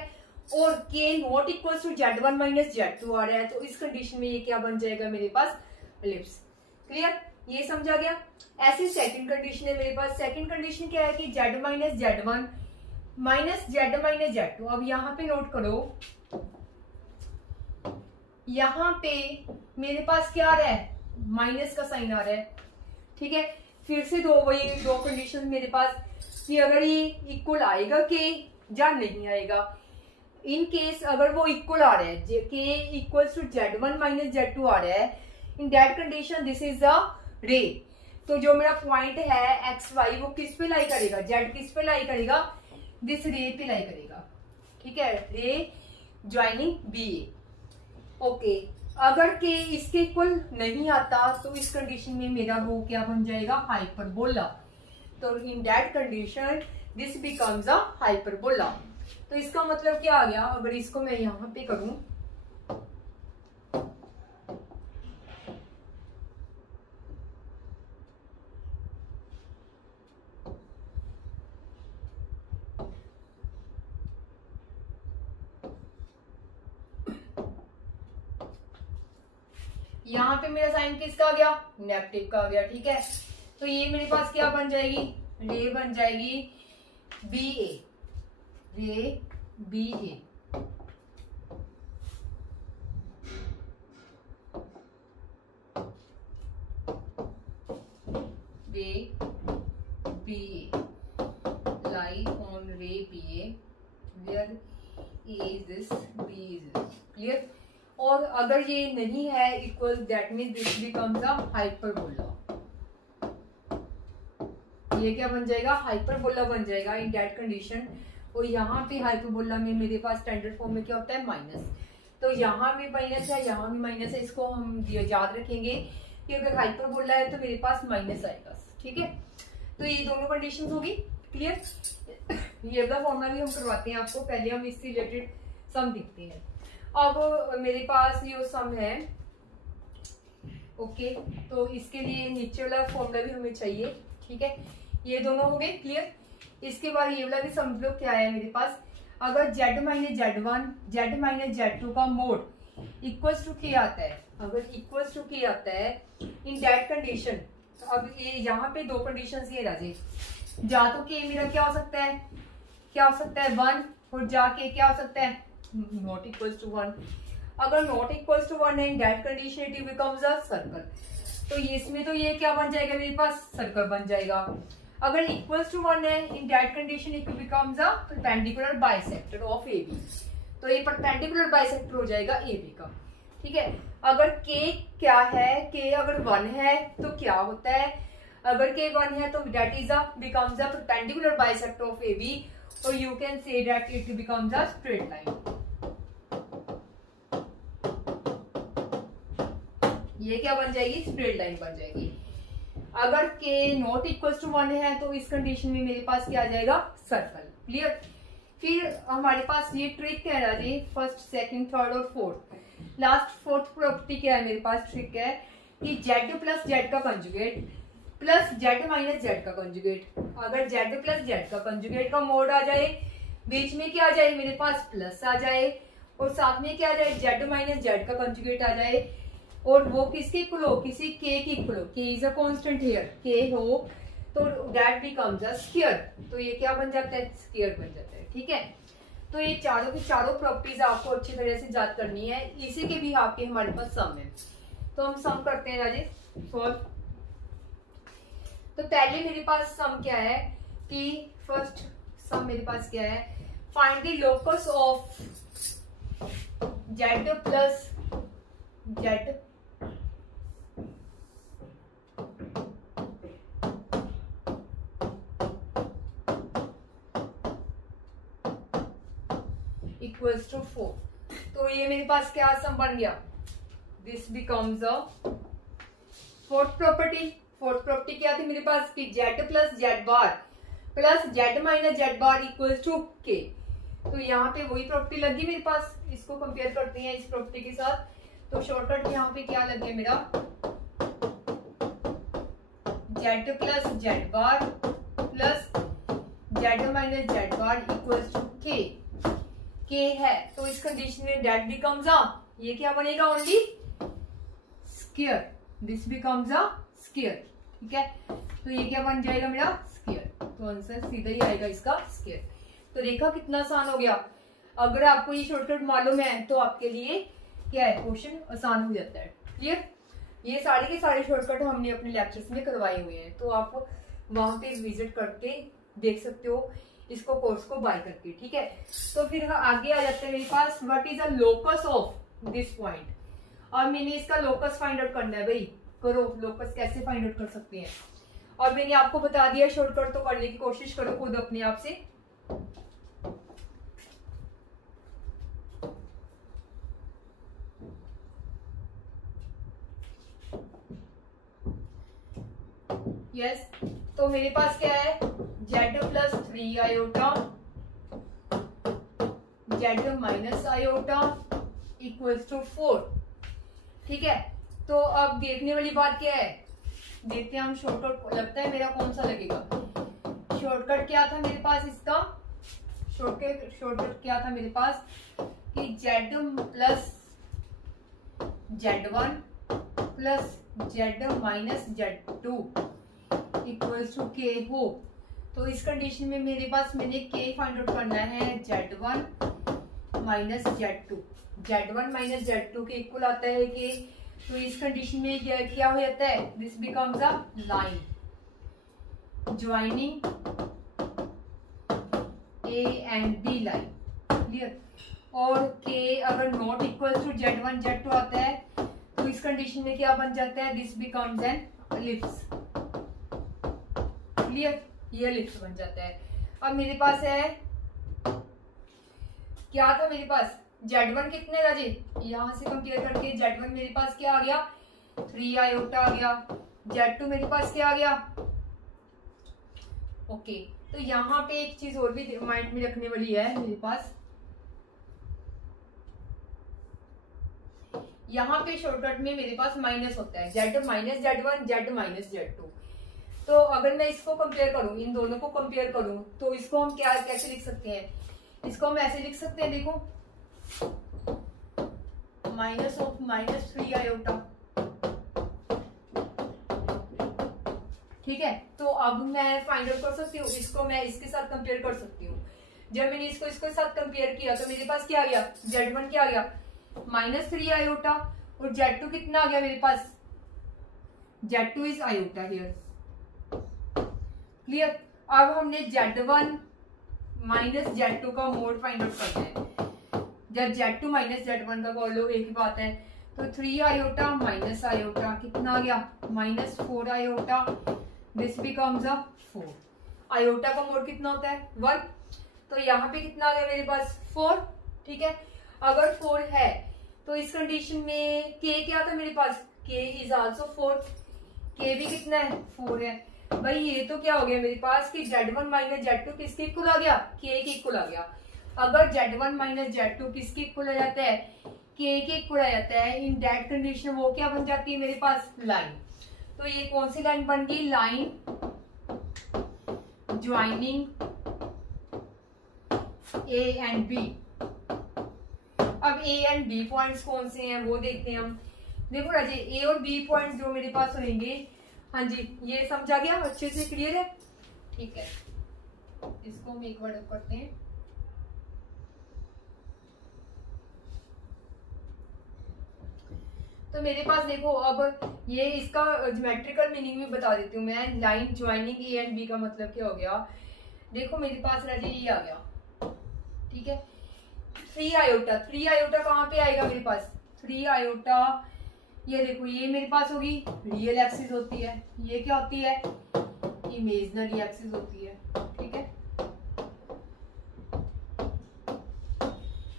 और k not equals to Z1 minus Z2 आ रहा है, तो इस कंडीशन में ये क्या बन जाएगा मेरे पास, एलिप्स। क्लियर, ये समझा गया। ऐसी सेकंड कंडीशन है मेरे पास। सेकंड कंडीशन क्या है कि Z minus Z1 minus Z minus Z2। अब यहाँ पे नोट करो, यहाँ पे मेरे पास क्या आ रहा है, माइनस का साइन आ रहा है। ठीक है, फिर से वही दो कंडीशन मेरे पास कि अगर ये इक्वल आएगा के या नहीं आएगा। इन केस अगर वो इक्वल आ रहा है, के equals to Z1 minus Z2 आ रहा है, इन that condition this is a रे। तो जो मेरा पॉइंट है एक्स वाई वो किस पे लाई करेगा, जेड किस पे लाई करेगा, दिस रे पे लाई करेगा। ठीक है, रे ज्वाइनिंग बी ए। ओके, अगर के इसके इक्वल नहीं आता तो इस कंडीशन में मेरा वो क्या बन जाएगा, हाइपरबोला। तो इन that condition this becomes a hyperbola. तो इसका मतलब क्या आ गया, अगर इसको मैं यहाँ पे करूं, यहाँ पे मेरा साइन किसका आ गया, नेगेटिव का आ गया। ठीक है, तो ये मेरे पास क्या बन जाएगी, रे बन जाएगी B a, ray b a. Ray b a lie on ray b a, where a is this, b is this. Clear. और अगर ये नहीं है equal, that means this becomes a hyperbola. ये क्या बन जाएगा, हाइपरबोला बन जाएगा इन दैट कंडीशन। और यहाँ पे हाइपरबोला में मेरे पास स्टैंडर्ड फॉर्म में क्या होता है, माइनस। तो यहाँ भी माइनस है, यहाँ भी माइनस है। इसको हम याद रखेंगे कि अगर हाइपरबोला है तो मेरे पास माइनस आएगा। ठीक है, तो ये दोनों कंडीशंस होगी। क्लियर। ये वाला फॉर्मूला भी हम करवाते हैं आपको, पहले हम इससे रिलेटेड सम देखते हैं। अब मेरे पास ये सम है, ओके, तो इसके लिए नीचे वाला फॉर्मूला भी हमें चाहिए। ठीक है, ये दोनों हो गए। क्लियर। इसके बाद ये वाला भी समझ लो क्या है मेरे पास, अगर z minus z1 z minus z2 का मोड इक्वल्स टू k आता है, अगर इक्वल्स टू k आता है इन दैट कंडीशन, अब ये यहाँ पे दो कंडीशंस ये राजे, जा तो k मेरा क्या हो सकता है, क्या हो सकता है 1, और जा के क्या हो सकता है नॉट इक्वल्स टू 1। अगर नॉट इक्वल्स टू 1 है इन that condition it becomes a circle, तो इसमें तो ये क्या बन जाएगा मेरे पास सर्कल बन जाएगा। अगर इक्वल्स टू 1 है इन that condition it becomes a perpendicular bisector of AB, तो ये परपेंडिकुलर बाइसेक्टर हो जाएगा AB का, ठीक है। अगर k क्या है, k अगर 1 है तो क्या होता है, अगर k 1 है तो that is a becomes a perpendicular bisector of AB, और you can say that it becomes a straight line. ये क्या बन जाएगी, स्ट्रेट लाइन बन जाएगी। अगर k नॉट इक्वल्स टू 1 है तो इस कंडीशन में मेरे पास क्या आ जाएगा सर्कल, क्लियर। फिर हमारे पास ये ट्रिक है राजी, फर्स्ट सेकंड थर्ड और फोर्थ, लास्ट फोर्थ प्रॉपर्टी क्या है मेरे पास, ट्रिक है कि z प्लस z का conjugate plus z minus z का कंजुगेट, अगर z प्लस z का कंजुगेट का मोड आ जाए, बीच में क्या आ जाए मेरे पास प्लस आ जाए, और साथ में क्या आ जाए z माइनस z का कंजुगेट आ जाए, और वो किसके इक्वल हो, किसी k की इक्वल हो, k is a constant here, k हो तो दैट बिकम्स अ स्क्वायर, तो ये क्या बन जाता है स्क्वायर बन जाता है, ठीक है। तो ये चारों की चारों प्रॉपर्टीज आपको अच्छी तरह से याद करनी है, इसी के भी आपके हमारे पास सम है, तो हम सम करते हैं राजेश सॉल्व। तो पहले मेरे पास सम क्या है कि फर्स्ट सम मेरे पास क्या है, find the locus of z plus z equals to 4, तो ये मेरे पास क्या सम बन गया, this becomes a fourth property. Fourth property क्या थी मेरे पास कि z plus z bar plus z minus z bar equals to k, तो यहाँ पे वही प्रॉपर्टी लगी मेरे पास, इसको कंपेयर करते हैं इस प्रॉपर्टी के साथ, तो शॉर्टकट यहाँ पे क्या लग गया मेरा z plus z bar plus z minus z bar equals to k है, तो इस कंडीशन में दैट बिकम्स अ, ये क्या बनेगा only square, this becomes a square, ठीक है। तो ये क्या बन जाएगा मेरा स्क्वायर, तो आंसर सीधा ही आएगा इसका स्क्वायर। तो देखा कितना आसान हो गया, अगर आपको ये शॉर्टकट मालूम है तो आपके लिए क्या है क्वेश्चन आसान हो जाता है, क्लियर। ये सारे के सारे शॉर्टकट हमने अपने लेक्चर्स में करवाए हुए हैं, तो आप वहां पे विजिट करके देख सकते हो इसको, कोर्स को बाय करके, ठीक है। तो फिर आगे आ जाते हैं मेरे पास what is the locus of this point, और मैंने इसका लोकस फाइंड आउट करना है, भाई करो लोकस कैसे फाइंड आउट कर सकते हैं, और मैंने आपको बता दिया शॉर्टकट, तो करने की कोशिश करो खुद अपने आप से। यस, तो मेरे पास क्या है z plus 3 iota z minus iota equals to 4, ठीक है। तो अब देखने वाली बात क्या है, देखते हैं हम शॉर्टकट लगता है मेरा कौन सा लगेगा। शॉर्टकट क्या था मेरे पास इसका, शॉर्टकट क्या था मेरे पास कि z plus z1 plus z minus z2 equals to k हो, तो इस कंडीशन में मेरे पास मैंने k फाइंड आउट करना है z1 minus z2, z1 minus z2 के इक्वल आता है k, तो इस कंडीशन में क्या हो जाता है, this becomes a line joining a and b line, clear. और k अगर not equals to z1 z2 आता है तो इस कंडीशन में क्या बन जाता है, this becomes an ellipse, clear, ये एलिप्स बन जाता है। अब मेरे पास है क्या था मेरे पास z1 कितने राजी, यहां से कंपेयर करके z1 मेरे पास क्या आ गया 3 आयोटा आ गया, z2 मेरे पास क्या आ गया, ओके। तो यहाँ पे एक चीज और भी माइंड में रखने वाली है मेरे पास, यहाँ पे शॉर्टकट में मेरे पास माइनस होता है z minus z1 z minus z2, तो अगर मैं इसको कंपेयर करूं, इन दोनों को कंपेयर करूं, तो इसको हम क्या कैसे लिख सकते हैं इसको हम ऐसे लिख सकते हैं, देखो माइनस ऑफ माइनस 3 आयोटा। ठीक है, तो अब मैं फाइंड आउट कर सकती हूँ, इसको मैं इसके साथ कंपेयर कर सकती हूँ। जब मैंने इसको इसके साथ कंपेयर किया तो मेरे पास क्या आ गया, Z1 क्या आ गया माइनस 3 आयोटा, और Z2 कितना आ गया मेरे पास, Z2 is iota here. Clear. अब हमने Z1 माइनस Z2 का मोड फाइंड आउट करना है। जब Z2 माइनस Z1 का कर लो एक ही बात है, तो 3 आयोटा माइनस आयोटा कितना आ गया minus 4 iota, this becomes a 4। Iota का मोड कितना होता है 1, तो यहाँ पे कितना आ गया मेरे पास 4। ठीक है, अगर 4 है तो इस कंडीशन में K क्या था मेरे पास, K इज आल्सो 4, K भी कितना है 4 है। भाई ये तो क्या हो गया मेरे पास कि Z1 माइनस Z2 किसके इक्वल आ गया, K के इक्वल आ गया। अगर Z1 माइनस Z2 किसके इक्वल आ जाता है, K के इक्वल आ जाता है, इन दैट कंडीशन वो क्या बन जाती है मेरे पास लाइन। तो ये कौन सी लाइन बन गई, line joining A and B। अब A एंड B पॉइंट्स कौन से हैं वो देखते हैं हम। देखो राजे A और B पॉइंट्स जो मेरे पास रहेंगे, हाँ जी ये समझा गया, अच्छे से क्लियर है। ठीक है, इसको हम एक बार करते हैं। तो मेरे पास देखो अब ये इसका ज्योमेट्रिकल मीनिंग भी बता देती हूँ मैं। Line joining a and b का मतलब क्या हो गया, देखो मेरे पास राजे ये आ गया, ठीक है 3 आयोटा। 3 आयोटा कहाँ पे आएगा मेरे पास, 3 आयोटा ये देखो ये मेरे पास होगी रियल एक्सिस होती है, ये क्या होती है इमेजिनरी एक्सिस होती है। ठीक है,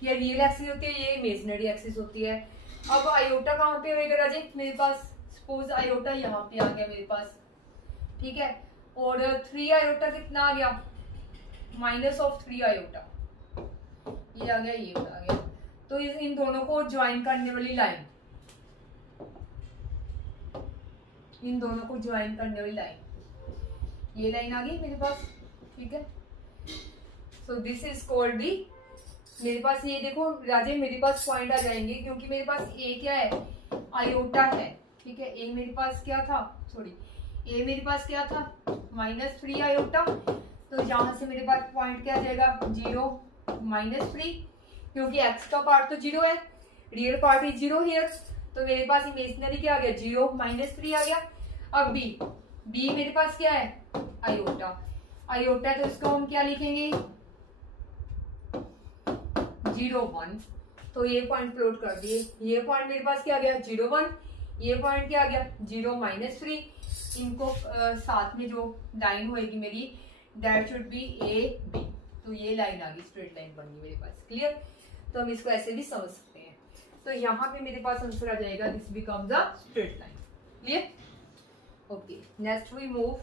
ये रियल एक्सिस होती है, ये इमेजिनरी एक्सिस होती है। अब आयोटा कहाँ पे होएगा राजे मेरे पास, सपोज आयोटा यहाँ पे आ गया मेरे पास। ठीक है, और 3 आयोटा कितना आ गया माइनस ऑफ 3 आयोटा, ये आ गया ये आ गया। तो इन दोनों को ज्वाइन करने वाली लाइन, इन दोनों को ज्वाइन करने वाली लाइन, ये लाइन आ गई मेरे पास। ठीक है, so this is called the, मेरे पास ये देखो राजे मेरे पास पॉइंट आ जाएंगे क्योंकि मेरे पास ए क्या है आयोटा है। ठीक है, ए मेरे पास क्या था, सॉरी ए मेरे पास क्या था माइनस 3 आयोटा, तो यहां से मेरे पास पॉइंट क्या आ जाएगा 0 माइनस 3, क्योंकि एक्स का पार्ट तो 0 है, रियल पार्ट इज 0 हियर, तो मेरे पास इमेजिनरी क्या आ गया 0 माइनस 3 आ गया। अब बी, बी मेरे पास क्या है आयोटा, आयोटा तो इसको हम क्या लिखेंगे 0 1, तो ये पॉइंट प्लॉट कर दिए। ये पॉइंट मेरे पास क्या आ गया 0 1, ये पॉइंट क्या आ गया 0 माइनस 3। इनको साथ में जो लाइन होएगी मेरी that should be a b, तो ये लाइन आ गई, स्ट्रेट लाइन बन गई मेरे पास। क्लियर, तो हम इसको ऐसे भी समझ सकते हैं। तो यहाँ पे मेरे पास आंसर आ जाएगा this becomes a straight line. Clear, okay next we move.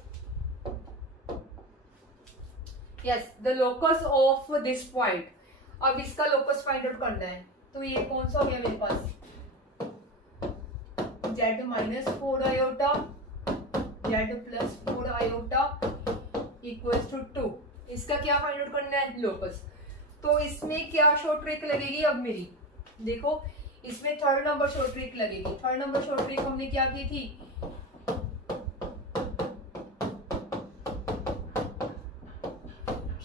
Yes, the locus of this point, अब इसका लोकस फाइंड आउट करना है। तो ये कौन सा हो गया मेरे पास z minus 4 iota z plus 4 iota equals to 2, इसका क्या फाइंड आउट करना है लोकस। तो इसमें क्या शॉर्ट ट्रिक लगेगी अब मेरी, देखो इसमें थर्ड नंबर शॉर्ट ट्रिक लगेगी। थर्ड नंबर शॉर्ट ट्रिक हमने क्या की थी,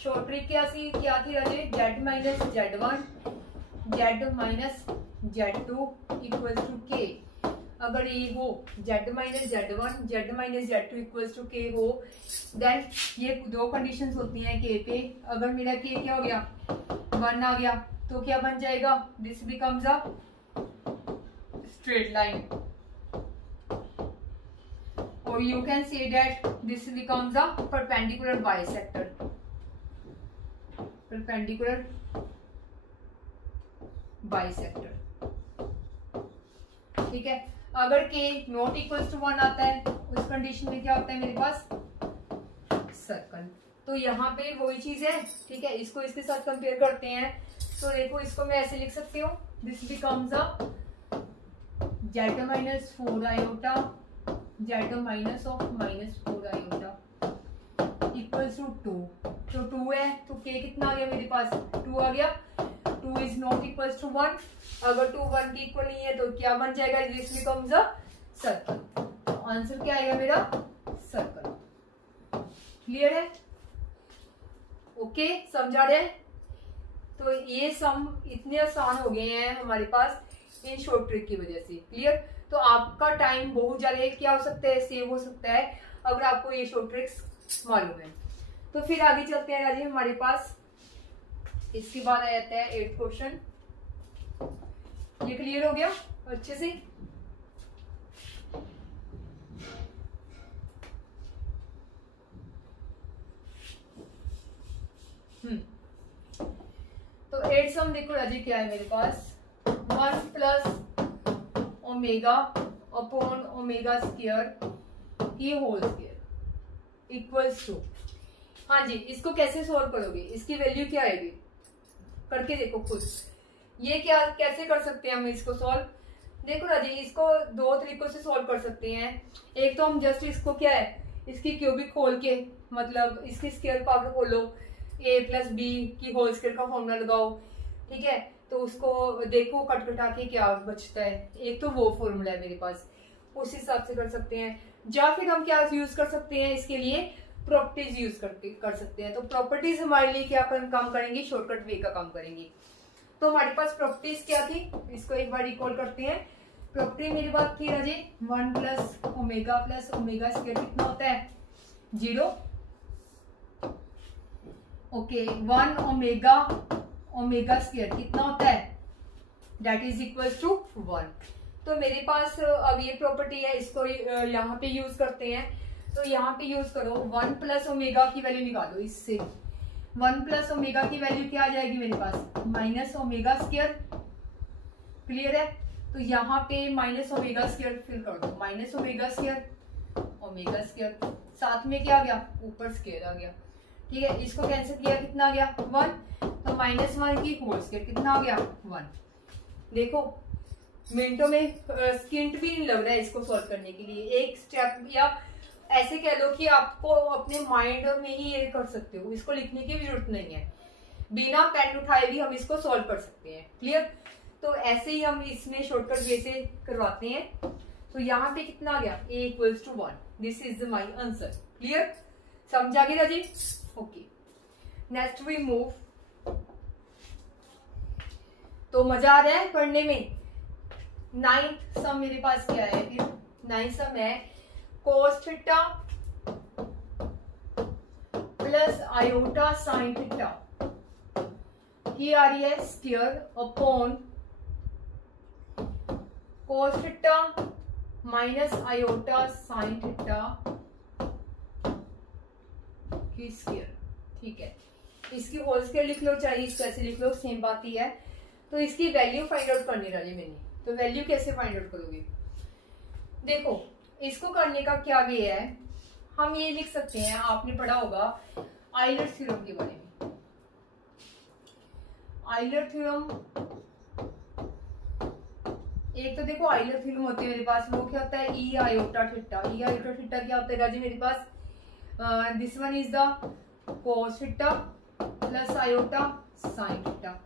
शॉर्ट ट्रिक क्या थी Raje z minus z1 z minus z2 equal to k। अगर ये हो z minus z1 z minus z2 equal to k हो, देन ये दो कंडीशंस होती हैं k पे। अगर मेरा k क्या हो गया 1 आ गया तो क्या बन जाएगा, this becomes a straight line, और you can say that this becomes a perpendicular bisector, perpendicular bisector. ठीक है, अगर k नॉट इक्वल्स टू 1 आता है उस कंडीशन में क्या होता है मेरे पास सर्कल। तो यहाँ पे वही चीज है। ठीक है, इसको इसके साथ कंपेयर करते हैं। तो देखो इसको मैं ऐसे लिख सकती हूँ, this becomes a z minus 4 iota z minus of minus 4 iota equals to 2, तो 2 है तो k कितना आ गया मेरे पास 2 आ गया। 2 इज नॉट इक्वल्स टू 1, अगर 2 1 के इक्वल नहीं है तो क्या बन जाएगा, दिस बिकम्स अ सर्कल। तो आंसर क्या आएगा मेरा, सर्कल। क्लियर है, ओके, समझा रहे हैं। तो ये सम इतने आसान हो गए हैं हमारे पास इन शॉर्ट ट्रिक की वजह से। क्लियर, तो आपका टाइम बहुत ज्यादा क्या हो सकता है, सेव हो सकता है अगर आपको ये शॉर्ट ट्रिक्स मालूम है। तो फिर आगे चलते हैं राजी हमारे पास। इसके बाद आ जाता है 8th क्वेश्चन। ये क्लियर हो गया अच्छे से। तो 8 सम देखो राजी क्या है मेरे पास, 1 plus omega upon omega square ये होल स्क्वायर इक्वल्स टू। हाँ जी, इसको कैसे सॉल्व करोगे, इसकी वैल्यू क्या आएगी, करके देखो खुद। ये क्या कैसे कर सकते हैं हम इसको सॉल्व, देखो राजी इसको 2 तरीकों से सॉल्व कर सकते हैं। एक तो हम जस्ट इसको क्या है, इसकी क्यूबिक खोल के मतलब इसकी स्क्वायर पावर खोलो, a प्लस बी की होल स्क्वायर का फॉर्मूला लगाओ, ठीक है, तो उसको देखो कट कटा के क्या बचता है। एक तो वो फॉर्मूला है मेरे पास, उस हिसाब से कर सकते हैं। या फिर हम क्या यूज कर सकते हैं इसके लिए, प्रॉपर्टीज यूज कर सकते हैं। तो प्रॉपर्टीज हमारे लिए क्या काम करेंगी, शॉर्टकट वे का काम करेंगी। तो हमारे पास प्रॉपर्टीज क्या थी, इसको एक बार रिकॉल करते हैं। प्रॉपर्टी मेरी बात थी राजे 1 प्लस ओमेगा स्क्वायर कितना होता है 0। ओके 1 ओमेगा स्क्वायर कितना होता है, दैट इज इक्वल्स टू 1। तो मेरे पास अब ये प्रॉपर्टी है, इसको यहाँ पे यूज करते हैं। तो यहाँ पे यूज करो 1 प्लस ओमेगा की वैल्यू निकालो इससे। 1 प्लस ओमेगा की वैल्यू क्या आ जाएगी मेरे पास, माइनस ओमेगा स्क्वायर। क्लियर है, तो यहाँ पे माइनस ओमेगा स्क्वायर फिल कर दो, माइनस ओमेगा स्क्वायर साथ में क्या आ गया, ऊपर स्क्वायर आ गया। ठीक है, इसको कैंसिल किया कितना आ गया 1, तो -1 की होल स्क्वायर कितना आ गया 1। देखो मिनटों में स्किंट भी नहीं लग रहा है इसको सॉल्व करने के लिए। एक स्टेप या ऐसे कह लो कि आपको अपने माइंड में ही ये कर सकते हो, इसको लिखने की भी जरूरत नहीं है, बिना पेन उठाए भी हम इसको सॉल्व कर सकते हैं। क्लियर, तो ऐसे ही हम इसमें शॉर्टकट वे से करवाते हैं। तो यहाँ पे कितना आ गया, a equals to 1, this is my answer. Clear, समझा गया जी, ओके। Next we move. तो मजा आ रहा है पढ़ने में। 9th सम मेरे पास क्या है फिर, 9th सम है cos theta plus iota sine theta की आ रही है square upon cos theta minus iota sine theta की स्क्वायर। ठीक है, इसकी होल स्क्वायर लिख लो, चाहे इसको ऐसे लिख लो, सेम बात ही है। तो इसकी वैल्यू फाइंड आउट करनी रही मैंने, तो वैल्यू कैसे फाइंड आउट करोगे, देखो इसको करने का क्या वे है, हम ये लिख सकते हैं, आपने पढ़ा होगा आइलर थ्योरम के बारे में। आइलर थ्योरम, एक तो देखो आइलर थ्योरम होते हैं मेरे पास, वो क्या होता है e iota theta. E iota theta क्या होता है राजी मेरे पास, this one is the cos theta plus iota sine theta.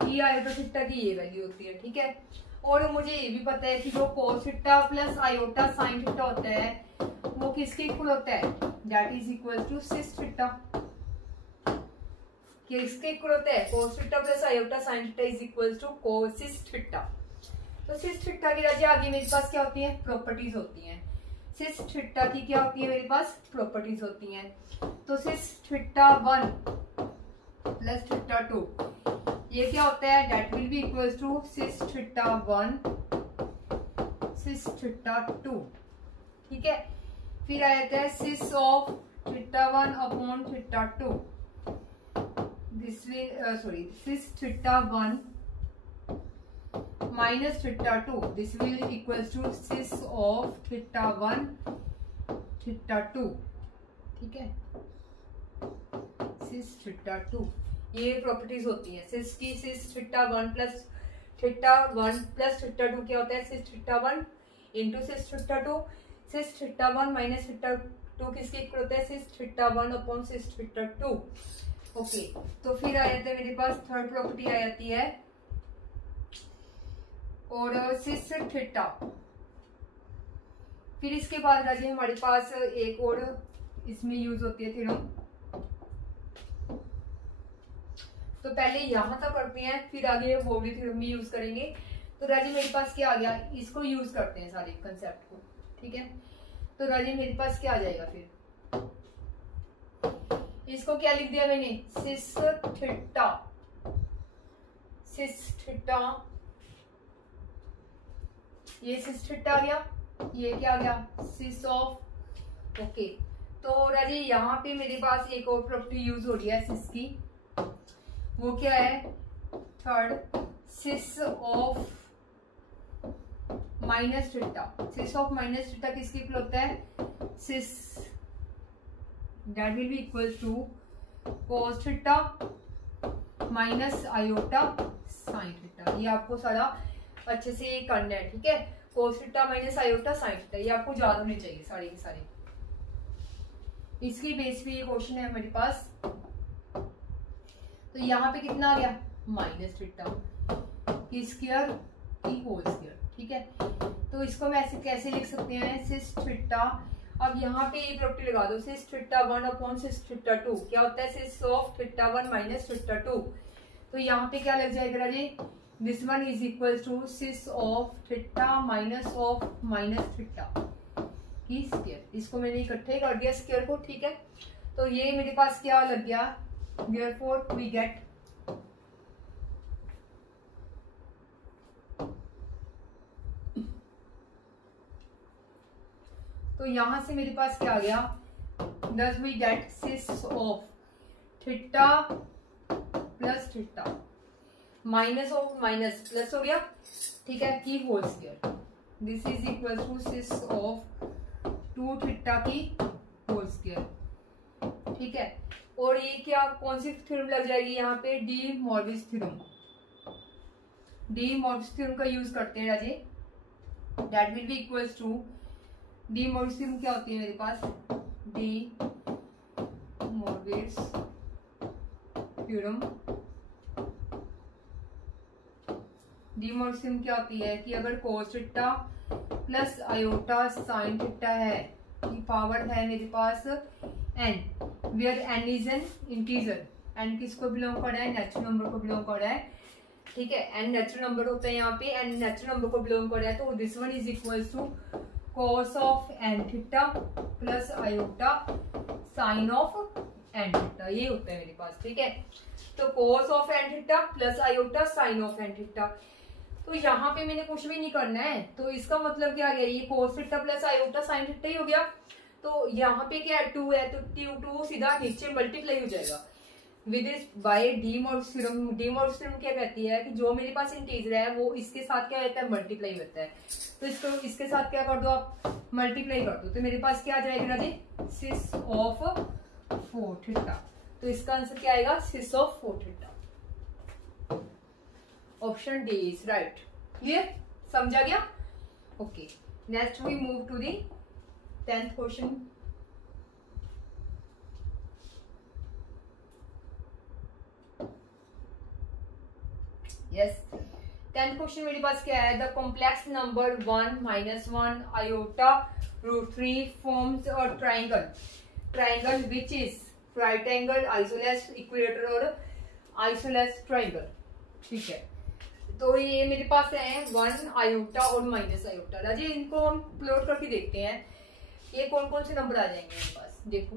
E iota theta की ये वैल्यू होती है। ठीक है, और मुझे ये भी पता है कि जो cos theta plus iota sine theta होता है वो किसके इक्वल होता है, that is equal to cis theta. किसके इक्वल होता है, cos theta plus iota sine theta is equal to कोसिस थीटा। तो सिस थीटा की राजी आगे मेरे पास क्या होती है, प्रॉपर्टीज होती हैं। सिस थीटा की क्या होती है मेरे पास, प्रॉपर्टीज होती हैं। तो सिस थीटा 1 प्लस थीटा 2 ये क्या होता है, that will be equals to cis theta 1 cis theta 2। ठीक है, फिर आ जाता है cis of theta 1 upon theta 2, this will sorry cis theta 1 minus theta 2, this will equals to cis of theta 1 theta 2। ठीक है, सिस थीटा 2 ये properties होती हैं सिस की। Cis theta 1 plus theta 1 plus theta 2 क्या होता है, cis theta 1 into cis theta 2। Cis theta 1 minus theta two किसके इक्वल होता है, cis theta 1 upon cis theta 2। Okay, तो फिर आ जाता है मेरे पास थर्ड प्रॉपर्टी आ जाती है, और सिस थीटा। फिर इसके बाद राजी हमारे पास एक और इसमें यूज होती है थ्योरम। तो पहले यहां तक करते हैं, फिर आगे वो भी थ्योरम भी यूज करेंगे। तो राजी मेरे पास क्या आ गया, इसको यूज करते हैं सारे कंसेप्ट को, ठीक है। तो राजी मेरे पास क्या आ जाएगा, फिर इसको क्या लिख दिया मैंने, सिस थीटा, सिस थीटा, ये सिस थीटा आ गया, ये क्या आ गया, सिस ऑफ। ओके, तो राजी यहाँ पे मेरे पास एक और प्रॉपर्टी यूज हो रही है सिस की, वो क्या है, third, cis of minus theta. Cis of minus theta किसके इक्वल होता है, cis that will be equal to cos theta minus iota sine theta. ये आपको सारा अच्छे से करना है, ठीक है। cos theta minus iota sine theta, ये आपको याद होने चाहिए सारे के सारे। इसकी बेस पे ये क्वेश्चन है मेरे पास। तो यहाँ पे कितना आ गया, माइनस थीटा की स्क्वायर की होल स्क्वायर, ठीक है। तो इसको मैं ऐसे कैसे लिख सकते हैं, सिस थीटा, अब यहाँ पे ये प्रॉपर्टी लगा दो, cis theta 1 upon cis theta 2 क्या होता है, cis of theta 1 minus theta 2। तो यहाँ पे क्या लग जाएगा जी, this one is equal to cis of theta minus of minus theta की स्क्वायर। इसको मैंने इकट्ठे कर दिया स्क्वायर को, ठीक है। तो ये मेरे पास क्या लग गया, देयरफॉर वी गेट तो यहां से मेरे पास क्या आ गया, thus we get cis of theta plus theta minus of minus plus हो गया, ठीक है, की whole square. This is equal to cis of 2 theta की होल स्क्वायर, ठीक है। और ये क्या, कौन सी थ्योरम लग जाएगी यहाँ पे, De Moivre's theorem. De Moivre's theorem का यूज करते हैं Raje, that will be equals to, De Moivre's theorem क्या होती है मेरे पास, De Moivre's theorem, De Moivre's theorem क्या होती है कि अगर cos theta plus iota sine theta है, की पावर है मेरे पास n, where n is an integer, n किसको बिलोंग कर रहा है, नेचुरल नंबर को बिलोंग कर रहा है, ठीक है। n नेचुरल नंबर होता है यहाँ पे, n नेचुरल नंबर को बिलोंग कर रहा है। तो this one is equals to cos of n theta plus iota sine of n theta, ये होता है मेरे पास, ठीक है। तो cos of n theta plus iota sine of n theta. तो यहाँ पे मैंने कुछ भी नहीं करना है, तो इसका मतलब क्या गया, ये cos theta plus iota sine theta ही हो गया। तो यहाँ पे क्या 2 है, तो 2 सीधा नीचे मल्टीप्लाई हो जाएगा विद इस by De Moivre's theorem. De Moivre's theorem क्या कहती है कि जो मेरे पास इंटीजर है वो इसके साथ क्या होता है, मल्टीप्लाई होता है। तो इसको इसके साथ क्या कर दो आप, मल्टीप्लाई कर दो। तो मेरे पास क्या आ जाएगा जी, सिस ऑफ 4 थीटा। तो इसका आंसर क्या आएगा, cis of 4 theta. Option D is right. Clear, समझा गया। Okay, next we move to the 10th question. Yes, 10th question मेरे पास क्या है, the complex number 1 minus 1 iota root 3 forms a triangle, triangle which is right angle, isosceles, equilateral और isosceles triangle, ठीक है। तो ये मेरे पास है 1 आयोटा और माइनस आयोटा। राजी इनको हम प्लॉट करके देखते हैं, ये कौन कौन से नंबर आ जाएंगे मेरे पास, देखो।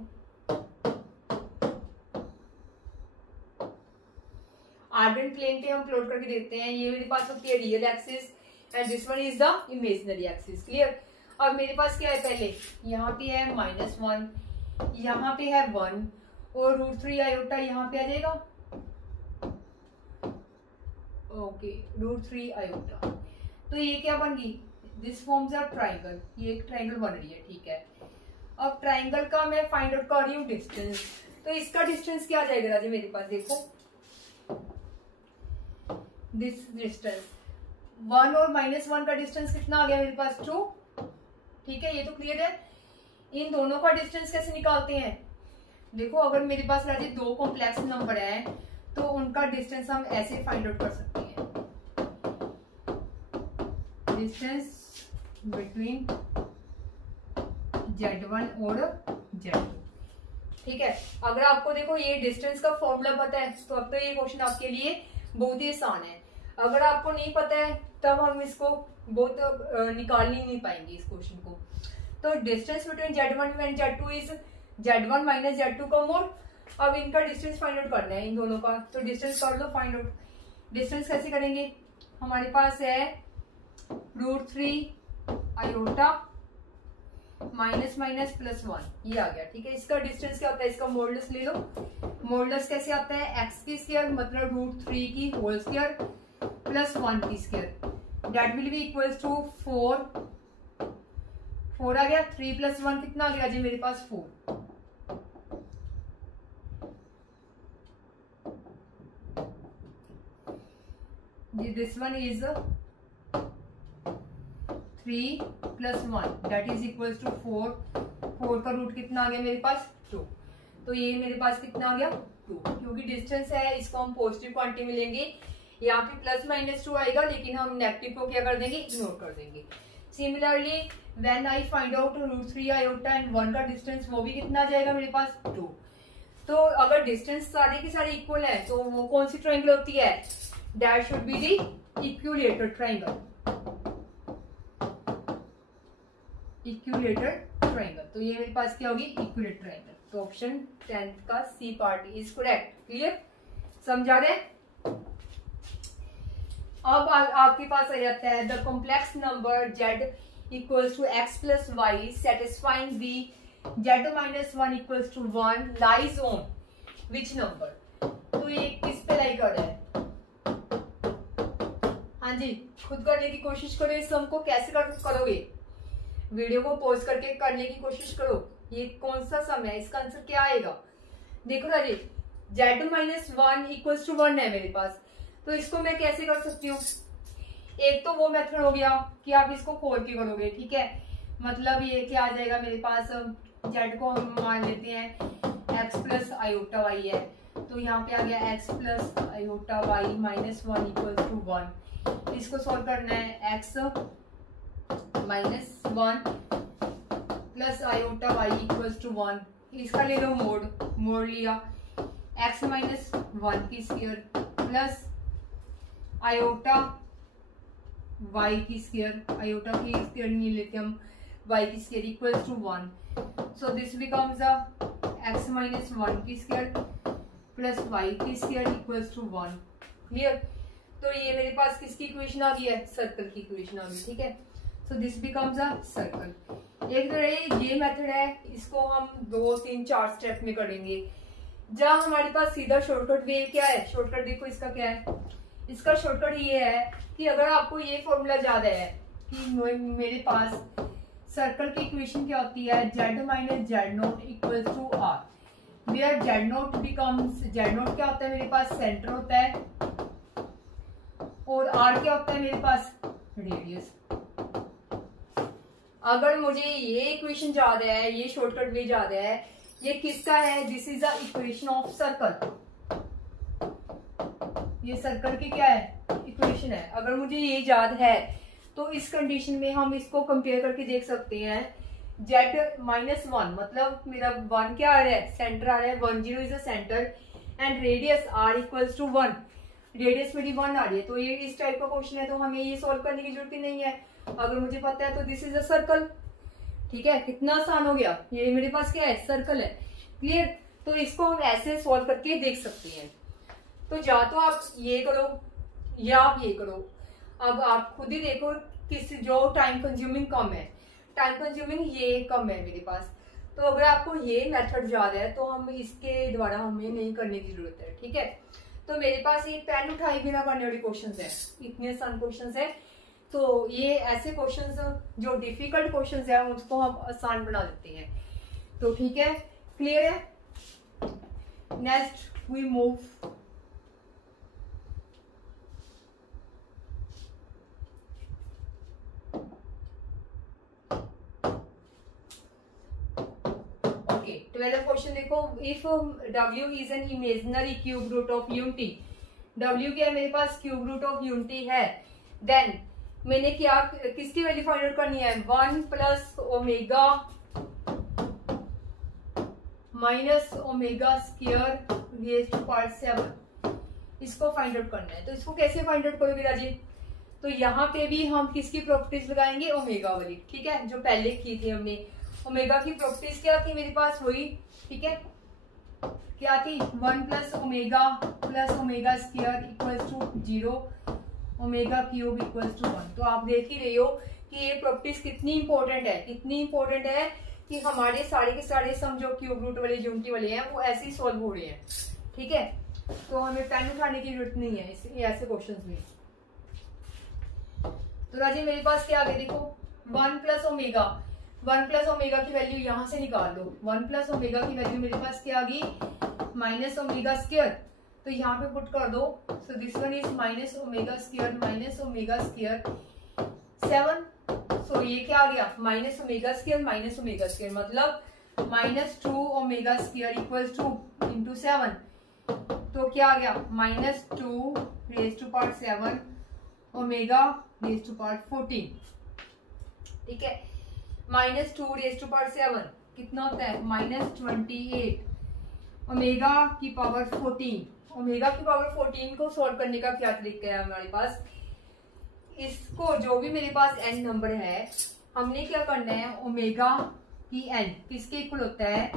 आर्डेंट प्लेन पे हम प्लॉट करके देखते हैं, ये मेरे पास होती है real axis and this one is the imaginary axis. Clear. अब मेरे पास क्या है, पहले यहाँ पे है -1, यहाँ पे है 1 और रूट 3 आयोटा यहाँ पे आ जाएगा। Okay, root 3 iota. तो ये क्या बन गई, दिस फॉर्म्स अ ट्राइंगल, ये एक ट्राइंगल बन रही है, ठीक है। अब ट्राइंगल का मैं फाइंड आउट कर रही हूँ डिस्टेंस। तो इसका डिस्टेंस क्या आ जाएगा राजी मेरे पास, देखो दिस डिस्टेंस 1 और -1 का डिस्टेंस कितना आ गया मेरे पास, 2, ठीक है, ये तो क्लियर है। इन दोनों का डिस्टेंस कैसे निकालते हैं? देखो अगर मेरे पास राजी दो कॉम्प्लेक्स नंबर है तो उनका डिस्टेंस हम ऐसे फाइंड आउट कर सकते हैं, डिस्टेंस बिटवीन Z1 और Z2। ठीक है, अगर आपको देखो ये डिस्टेंस का फॉर्मूला पता है तो अब तो ये क्वेश्चन आपके लिए बहुत ही आसान है। अगर आपको नहीं पता है तब हम इसको बहुत निकाल ही नहीं पाएंगे इस क्वेश्चन को। तो distance between Z1 and Z2 is Z1 minus Z2 का मोड। अब इनका डिस्टेंस फाइंड आउट करना है इन दोनों का, तो डिस्टेंस कर लो फाइंड आउट। डिस्टेंस कैसे करेंगे? हमारे पास है √3 आयोटा माइनस माइनस प्लस 1, ये आ गया। ठीक है, इसका डिस्टेंस क्या होता है? इसका मॉडुलस ले लो। मॉडुलस कैसे आता है? x की स्क्वायर मतलब √3 की होल स्क्वायर प्लस 1 की square, that will be equals to 4 आ गया। 3 प्लस 1 कितना आ गया जी मेरे पास? 4। This one is 3 plus 1 that is equals to 4। 4 का रूट कितना आ गया मेरे पास? 2। तो ये मेरे पास कितना आ गया? 2। क्योंकि डिस्टेंस है इसको हम पॉजिटिव क्वांटिटी में लेंगे, यहाँ पे प्लस माइनस 2 आएगा लेकिन हम नेगेटिव को क्या कर देंगे? इग्नोर कर देंगे। Similarly when I find out √3 iota and 1 का डिस्टेंस, वो भी कितना आ जाएगा मेरे पास? 2। तो अगर डिस्टेंस सारे के सारे इक्वल है तो वो कौन सी ट्रायंगल होती है? That should be the equilateral triangle. Equilateral triangle, तो ये मेरे पास क्या होगी? Equilateral triangle. तो ऑप्शन 10 का C part is correct. Clear? समझा रहे? अब आपके पास आ जाता है the complex number z equals to x plus y satisfying the z minus 1 equals to 1 lies on which number. तो ये किस पे लाई कर रहा है? हाँ जी, खुद करने की कोशिश करो। इस सम को कैसे करोगे? वीडियो को पॉज करके करने की कोशिश करो। ये कौन सा सम है? इसका आंसर क्या आएगा? देखो राजे, z माइनस 1 इक्वल्स टू 1 है मेरे पास, तो इसको मैं कैसे कर सकती हूँ? एक तो वो मेथड हो गया कि आप इसको खोल के करोगे। ठीक है, मतलब ये क्या आ जाएगा मेरे पास? z को हम मान लेते हैं x प्लस आयोटा वाई है, तो यहाँ पे आ गया x plus iota y minus 1 equals to 1। इसको सॉल्व करना है x minus 1 plus iota y equals to 1। इसका ले लो मोड, मोड लिया x माइनस 1 की स्क्वायर प्लस आयोटा y की स्क्वायर, आयोटा की स्क्वायर नहीं लेते हम, y की square equals to 1। So this becomes x minus 1 की स्क्वायर प्लस y की स्क्वायर इक्वल्स टू 1। क्लियर? तो ये मेरे पास किसकी इक्वेशन आ गई है? सर्कल की इक्वेशन आ गई। ठीक है, सो दिस बिकम्स अ सर्कल। एक तो ये मेथड है, इसको हम 2, 3, 4 स्टेप में करेंगे। जहाँ हमारे पास सीधा शॉर्टकट वे क्या है? शॉर्टकट देखो इसका क्या है? इसका शॉर्टकट ये है कि अगर आपको ये फॉर्मूला याद है कि मेरे पास सर्कल की इक्वेशन क्या होती है? z माइनस z0 equals to r, where z0 becomes, z0 क्या होता है मेरे पास? सेंटर होता है, और r क्या होता है मेरे पास? रेडियस। अगर मुझे ये इक्वेशन याद है, ये शॉर्टकट वे याद है, ये किसका है? This is the equation of circle. ये सर्कल की क्या है? इक्वेशन है। अगर मुझे ये याद है तो इस कंडीशन में हम इसको कंपेयर करके देख सकते हैं। z माइनस 1 मतलब मेरा 1 क्या आ रहा है? सेंटर आ रहा है, 1 0 is a centre and radius r equals to 1। Radius मेरी 1 आ रही है, तो ये इस टाइप का क्वेश्चन है, तो हमें ये सॉल्व करने की जरूरत ही नहीं है। अगर मुझे पता है तो दिस इज अ सर्कल। ठीक है, कितना आसान हो गया। ये मेरे पास क्या है? सर्कल है। क्लियर? तो इसको हम ऐसे सॉल्व करके देख सकते हैं। तो या तो आप ये करो या आप ये करो। अब आप खुद ही देखो किस जो टाइम कंज्यूमिंग कम है। टाइम कंज्यूमिंग ये कम है मेरे पास। तो अगर आपको ये मेथड याद है तो हम इसके द्वारा हमें नहीं करने की जरूरत है। ठीक है, तो मेरे पास ये पेन उठाई बिना करने वाले क्वेश्चंस है, इतने आसान क्वेश्चंस है। तो ये ऐसे क्वेश्चंस जो डिफिकल्ट क्वेश्चंस है उसको हम आसान बना देते हैं। तो ठीक है, क्लियर है? नेक्स्ट वी मूव 12 क्वेश्चन देखो, if W is an imaginary cube root of unity, W क्या है मेरे पास, क्यूब रूट ऑफ यूनिटी है, देन मैंने क्या किसकी वैल्यू फाइंड आउट करनी है, 1 plus omega minus omega square raise to power 7, इसको फाइंड आउट करना है। तो इसको कैसे फाइंड आउट करोगे राजी, तो यहाँ पे भी हम किसकी प्रॉपर्टीज लगाएंगे, ओमेगा वाली, ठीक है, जो पहले की थी हमने। ओमेगा की प्रॉपर्टीज क्या थी मेरे पास, वही, ठीक है, क्या थी, 1 plus omega square equals to 0, omega cube equals to 1। तो आप देख ही रहे हो कि ये प्रॉपर्टीज कितनी इंपॉर्टेंट है, कितनी इंपॉर्टेंट है कि हमारे सारे के सारे सम जो क्यूब रूट वाले यूनिटी वाले हैं वो ऐसे ही सॉल्व हो रहे हैं, ठीक है। तो हमें पेन उठाने की जरूरत नहीं है ऐसे क्वेश्चंस में। तो राजी मेरे पास क्या आ गया, देखो 1 प्लस ओमेगा की वैल्यू यहां से निकाल दो, 1 प्लस ओमेगा की वैल्यू मेरे पास क्या आ गई, माइनस ओमेगा स्क्वायर, तो यहाँ पे पुट कर दो। So this one is minus omega square 7। So ये क्या आ गया, माइनस ओमेगा स्क्वायर, मतलब minus 2 omega square equals to into 7, तो क्या आ गया, minus 2 raise to power 7 omega raise to power 14, ठीक है। माइनस 2 रेज़ टू पावर 7 कितना होता है, माइनस 28 ओमेगा की पावर 14। ओमेगा की पावर 14 को सॉल्व करने का क्या तरीका है हमारे पास, इसको जो भी मेरे पास n नंबर है, हमने क्या करना है, ओमेगा की n किसके इक्वल होता है,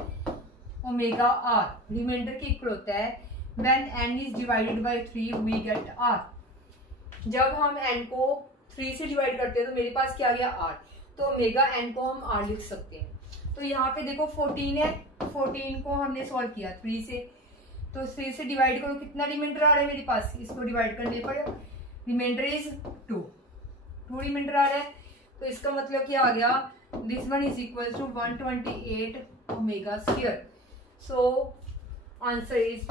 ओमेगा r, रिमाइंडर के इक्वल होता है। When n is divided by 3 we get r। जब हम n को 3 से डिवाइड करते हैं तो मेरे पास क्या आ गया, r, तो ओमेगा n को हम r लिख सकते हैं। तो यहाँ पे देखो 14 है, 14 को हमने सॉल्व किया 3 से, तो 3 से डिवाइड करो, कितना रिमाइंडर आ रहा है मेरे पास, इसको डिवाइड करने पर रिमाइंडर इज 2 रिमाइंडर आ रहा है। तो इसका मतलब क्या आ गया, this one is equal to 128 omega square. So answer is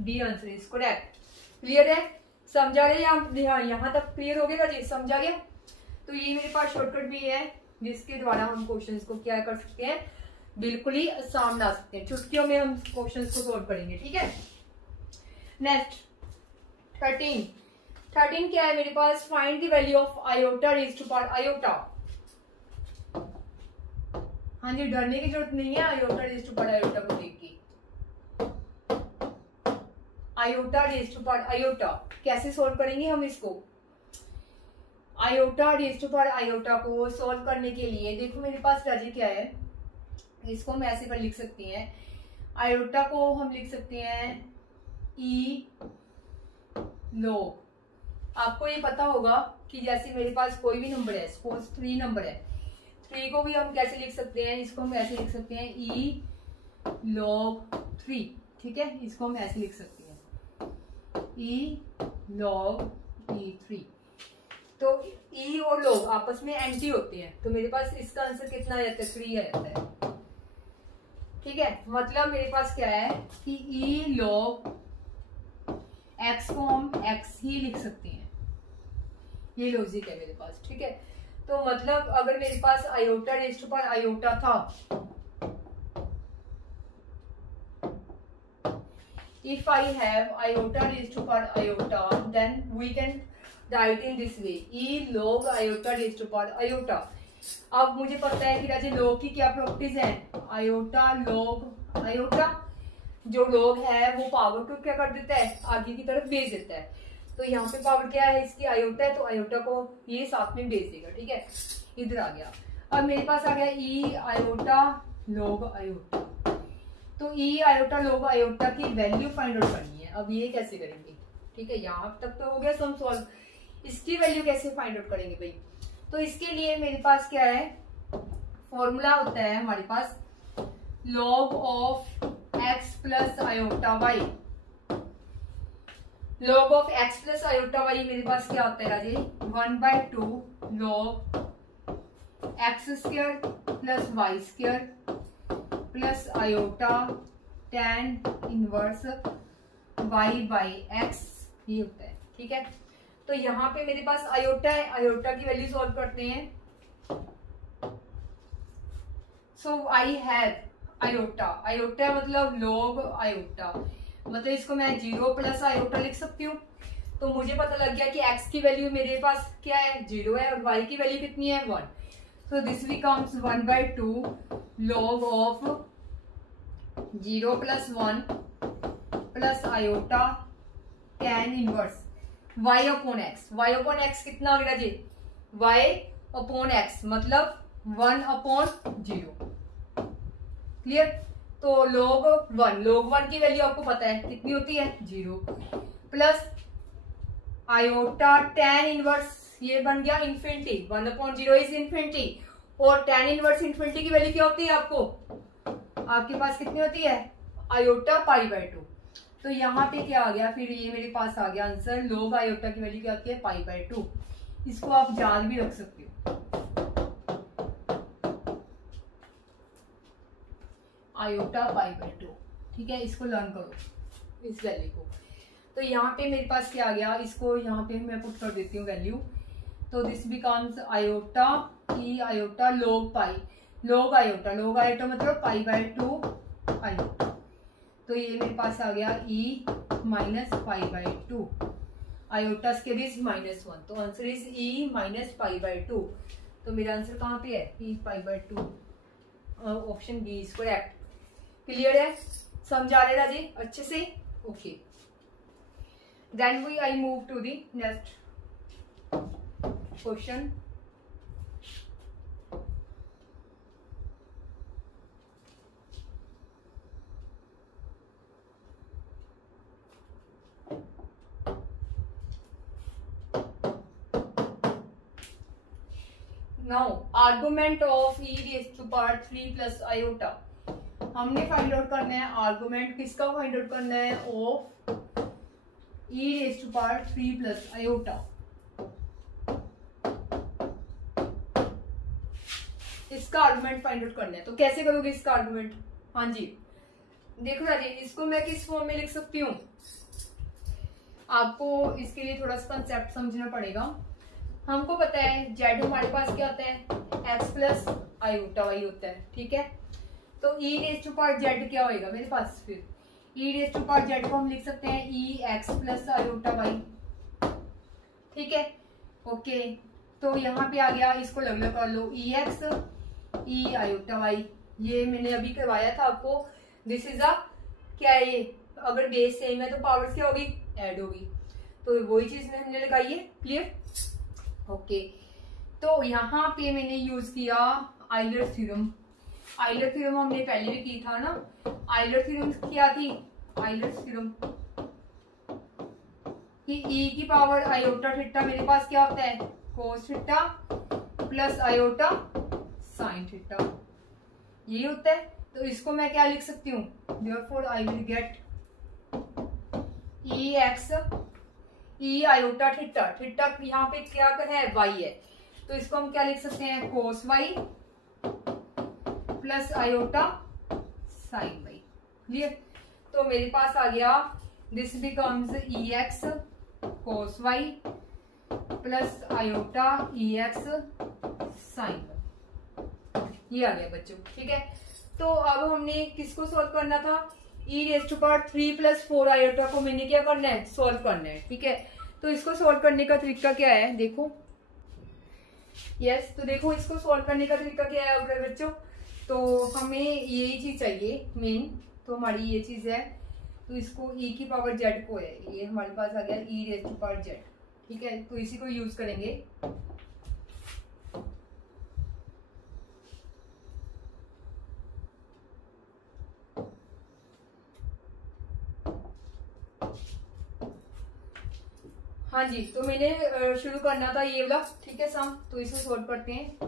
D answer is correct. Clear है, समझा रहे हैं, यहाँ तक क्लियर हो गया जी, समझा गया। तो ये मेरे पास शॉर्टकट भी है जिसके द्वारा हम क्वेश्चंस को क्या कर सकते हैं, बिल्कुल ही आसान बना सकते हैं। छुट्टियों में हम क्वेश्चंस को सॉल्व करेंगे, ठीक है। नेक्स्ट 13 क्या है मेरे पास, find the value of iota raise to power iota. हाँ जी, डरने की जरूरत नहीं है iota raise to power iota को देख के। Iota raise to power iota कैसे सॉल्व करेंगे हम इसको, iota raise to power iota को सॉल्व करने के लिए देखो मेरे पास राजी क्या है, इसको हम ऐसे पर लिख सकते हैं, आयोटा को हम लिख सकते हैं ई लॉग। आपको ये पता होगा कि जैसे मेरे पास कोई भी नंबर है, सपोज 3 नंबर है, 3 को भी हम कैसे लिख सकते हैं, इसको हम ऐसे लिख सकते हैं ई लॉग 3, ठीक है, इसको हम ऐसे लिख सकते हैं ई लॉग E3। तो ई और लॉग आपस में एंटी होते हैं, तो मेरे पास इसका आंसर कितना आ जाता है, 3 आ जाता है, ठीक है। मतलब मेरे पास क्या है कि ई लॉग x को हम x ही लिख सकते हैं, ये लॉजिक है मेरे पास, ठीक है। तो मतलब अगर मेरे पास iota raise to power iota था, if I have iota raised to power iota, then we can write in this way, e log iota raised to power iota। अब मुझे पता है कि राजे log की क्या प्रॉपर्टीज है, iota log iota, जो log है वो पावर को क्या कर देता है, आगे की तरफ भेज देता है। तो यहाँ पे पावर क्या है इसकी, iota है, तो iota को ये साथ में भेज देगा, ठीक है, इधर आ गया। अब मेरे पास आ गया e iota log iota। तो ई आयोटा लोग आयोटा की वैल्यू फाइंड आउट करनी है। अब ये कैसे करेंगे, ठीक है, यहाँ तक तो हो गया सम सॉल्व, इसकी वैल्यू कैसे फाइंड आउट करेंगे भाई। तो इसके लिए मेरे पास क्या है, फॉर्मूला होता है हमारे पास log of x plus iota y. log of x plus iota y मेरे पास क्या होता है Raje, 1/2 log x square plus y square plus iota tan inverse y by x, ये होता है, ठीक है। तो यहाँ पे मेरे पास आयोटा है, आयोटा की वैल्यू सॉल्व करते हैं। सो आई हैव आयोटा, आयोटा मतलब log आयोटा, मतलब इसको मैं 0 प्लस आयोटा लिख सकती हूँ। तो मुझे पता लग गया कि x की वैल्यू मेरे पास क्या है, 0 है, और y की वैल्यू कितनी है, 1। So this becomes 1/2 log of 0 plus 1 plus iota tan inverse y upon x। y upon x कितना हो गया जी, y upon x मतलब 1/0। क्लियर। तो log 1 की वैल्यू आपको पता है कितनी होती है, 0 प्लस आयोटा tan इनवर्स, ये बन गया इन्फिनिटी, 1/0 इज इन्फिनिटी, और tan इनवर्स इन्फिनिटी की वैल्यू क्या होती है आपको, आपके पास कितनी होती है, आयोटा π/2। तो यहाँ पे क्या आ गया, फिर ये मेरे पास आ गया आंसर, log आयोटा की वैल्यू क्या होती है, π/2। इसको आप याद भी रख सकते हो, आयोटा π/2, ठीक है। इसको लर्न करो इस वैल्यू को। तो यहाँ पे मेरे पास क्या आ गया, इसको यहाँ पे मैं पुट कर देती हूँ वैल्यू। तो this becomes iota E iota log pi, log iota मतलब π/2 आयोटा। तो ये मेरे पास आ गया e माइनस π/2, आयोटास के बीच -1, तो आंसर इज e माइनस π/2। तो मेरा आंसर कहाँ पे है, e π/2, option B is correct. Clear है, समझ आ रहा जी अच्छे से, okay. Then I move to the next question. Now argument of e raise to power 3 plus iota. हमने फाइंड आउट करना है आर्गुमेंट किसका, फाइंड आउट करना है of e raise to power 3 plus iota. इसका आर्गुमेंट फाइंड आउट करना है, तो कैसे करोगे इसका आर्गुमेंट, हाँ जी देखो राजी, इसको मैं किस फॉर्म में लिख सकती हूँ, आपको इसके लिए थोड़ा सा कंसेप्ट समझना पड़ेगा। हमको पता है जेड हमारे पास क्या होता है, एक्स प्लस आयोटा वाई होता है, ठीक है। तो e raise to power z क्या होएगा मेरे पास, फिर e raise to power z को हम लिख सकते हैं e x plus iota y, ठीक है, ओके। तो यहाँ पे आ गया, इसको अलग अलग कर लो, ई एक्स ई आयोटा वाई, ये मैंने अभी करवाया था आपको। दिस इज अ क्या है, ये अगर बेस सेम है तो पावर्स क्या होगी, ऐड होगी, तो वही चीज हमने लगाई है। Clear, okay. तो यहाँ पे मैंने यूज किया आइलर थ्योरम। आइलर थ्योरम हमने पहले भी की था ना। आइलर थ्योरम क्या थी, आइलर थ्योरम कि ई की पावर आयोटा थीटा मेरे पास क्या होता है, cos theta plus iota sine theta, ये होता है। तो इसको मैं क्या लिख सकती हूँ, therefore I will get E x E iota theta, theta यहाँ पे क्या है, वाई है, तो इसको हम क्या लिख सकते हैं, cos y plus iota sine y. Clear, तो मेरे पास आ गया this becomes e x cos y plus iota e x sine y, ये आ गया बच्चों, ठीक है। तो अब हमने किसको सॉल्व करना था, e raise to power 3 plus 4 iota को मैंने क्या करना है, सॉल्व करना है, ठीक है। तो इसको सॉल्व करने का तरीका क्या है, देखो, यस, तो देखो इसको सॉल्व करने का तरीका क्या है अगर बच्चों, तो हमें यही चीज चाहिए मेन, तो हमारी ये चीज है। तो इसको ई की पावर जेड को है, ये हमारे पास आ गया e raise to power z, ठीक है, तो इसी को यूज करेंगे। हाँ जी, तो मैंने शुरू करना था ये वाला, ठीक है सम, तो इसको सॉल्व करते हैं।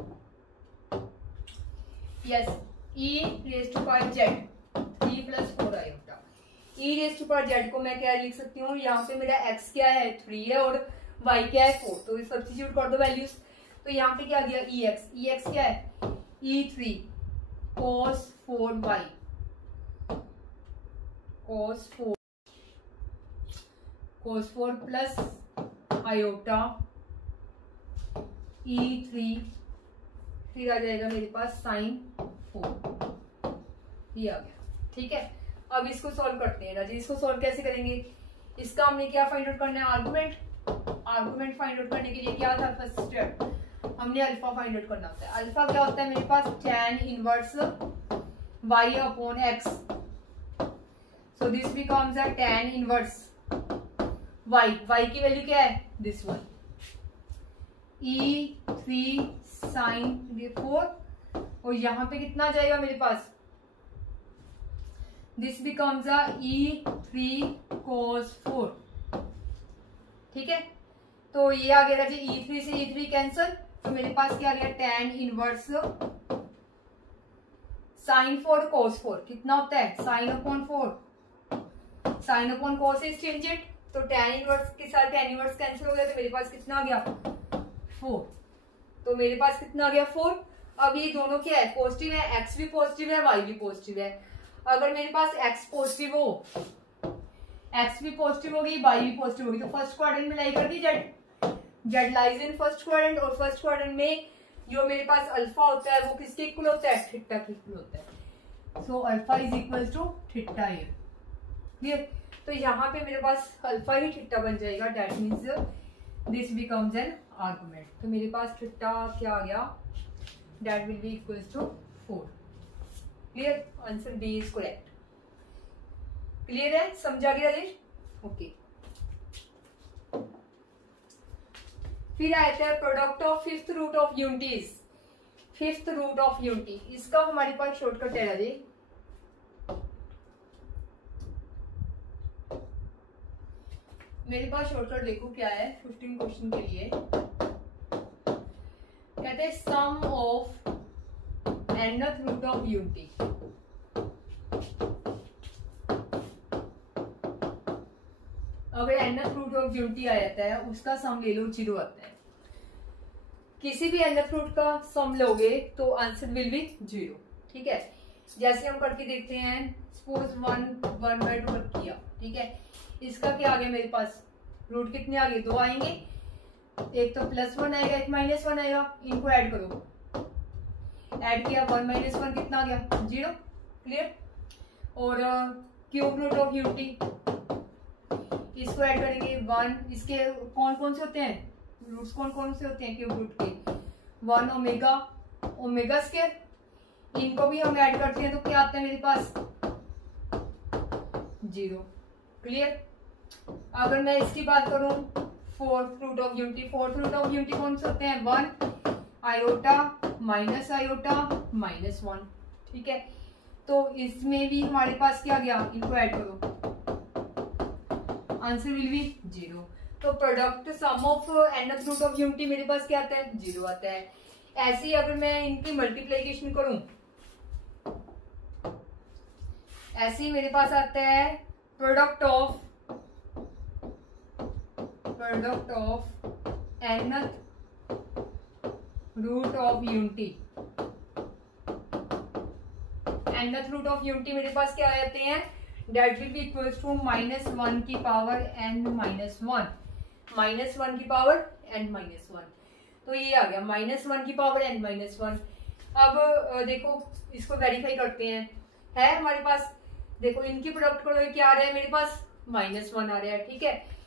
Yes, e raise to power z 3 plus 4 iota, e raise to power z को मैं क्या लिख सकती हूँ, यहाँ पे मेरा एक्स क्या है 3 है और वाई क्या है 4, तो सब्स्टिट्यूट कर दो वैल्यूज। तो यहाँ पे क्या आ गया ई एक्स क्या है E3 cos 4y cos 4 plus iota E3, फिर आ जाएगा मेरे पास साइन 4, ये आ गया, ठीक है। अब इसको सॉल्व करते हैं राजी। इसको सॉल्व कैसे करेंगे, इसका हमने क्या फाइंड आउट करना है, आर्गुमेंट। आर्गुमेंट फाइंड आउट करने के लिए क्या था, फर्स्ट स्टेप हमने अल्फा फाइंड आउट करना होता है। अल्फा क्या होता है मेरे पास, tan inverse y upon x, so this becomes a tan inverse y। y की वैल्यू क्या है, दिस वन, e3 sin 4, और यहाँ पे कितना आ जाएगा मेरे पास, this becomes a e3 cos 4, ठीक है। तो ये आ गया जी e3 से e3 कैंसल, तो मेरे पास क्या आ गया, tan इनवर्स sin 4 cos 4 कितना होता है, sin upon 4, sin upon cos is tangent, तो tan इनवर्स के साथ tan इनवर्स कैंसिल हो गया, तो मेरे पास कितना आ गया 4, तो मेरे पास कितना आ गया 4। अब ये दोनों क्या है, पॉजिटिव है, x भी पॉजिटिव है, y भी पॉजिटिव है। अगर मेरे पास x पॉजिटिव हो, x भी पॉजिटिव होगी, y भी पॉजिटिव होगी, तो फर्स्ट क्वाड्रेंट में लाई कर दी z lies in first quadrant, और फर्स्ट क्वाड्रेंट में जो मेरे पास अल्फा होता है वो किसके इक्वल होता है, थीटा के इक्वल होता है। So alpha is equal to theta a, clear. तो यहाँ पे मेरे पास अल्फा ही थीटा बन जाएगा, that means this becomes an argument. तो मेरे पास थीटा क्या आ गया, that will be equal to 4, clear. Answer B is correct, clear है, समझा गया राजेश, ओके। फिर आता है product of fifth root of unities. Fifth root of unity, इसका हमारे पास शॉर्टकट है राजेश, मेरे पास शॉर्टकट देखो क्या है 15 क्वेश्चन के लिए, कहते हैं sum of nth root of unity. अगर nth रूट ऑफ यूनिटी आ जाता है, उसका सम ले लो 0 आता है। किसी भी nth रूट का सम लोगे तो आंसर विल बी 0, ठीक है। जैसे हम करके देखते हैं, सपोज 1/2 किया, ठीक है। इसका क्या आ गया मेरे पास, रूट कितने आ गए, 2 आएंगे, एक तो +1 आएगा, एक -1 आएगा, इनको ऐड करो, ऐड किया 1 - 1 कितना आ गया 0, क्लियर। और क्यूब रूट ऑफ यूनिटी, इसको ऐड करेंगे 1, इसके कौन कौन से होते हैं रूट्स, कौन कौन से होते हैं क्यूब रूट के, 1 ओमेगा, ओमेगा स्क्वायर, इनको भी हम ऐड करते हैं तो क्या आता है मेरे पास 0, क्लियर। अगर मैं इसकी बात करूं fourth root of unity, fourth root of unity कौन से होते हैं, 1 आयोटा माइनस आयोटा -1, ठीक है। तो इसमें भी हमारे पास क्या गया, इनको ऐड करो, आंसर विल बी 0। तो product sum of nth root of unity मेरे पास क्या आता है 0 आता है। ऐसे ही अगर मैं इनकी मल्टीप्लिकेशन करूं, ऐसे ही मेरे पास आता है product of nth root of unity. nth root of unity मेरे पास क्या आ जाते हैं, that will be equal to -1 की पावर n -1, -1 की पावर n -1, तो ये आ गया -1 की पावर n -1। अब देखो इसको वेरीफाई करते हैं, है हमारे पास, देखो इनकी प्रोडक्ट करो, क्या आ रहा है मेरे पास -1 आ रहा है, ठीक है।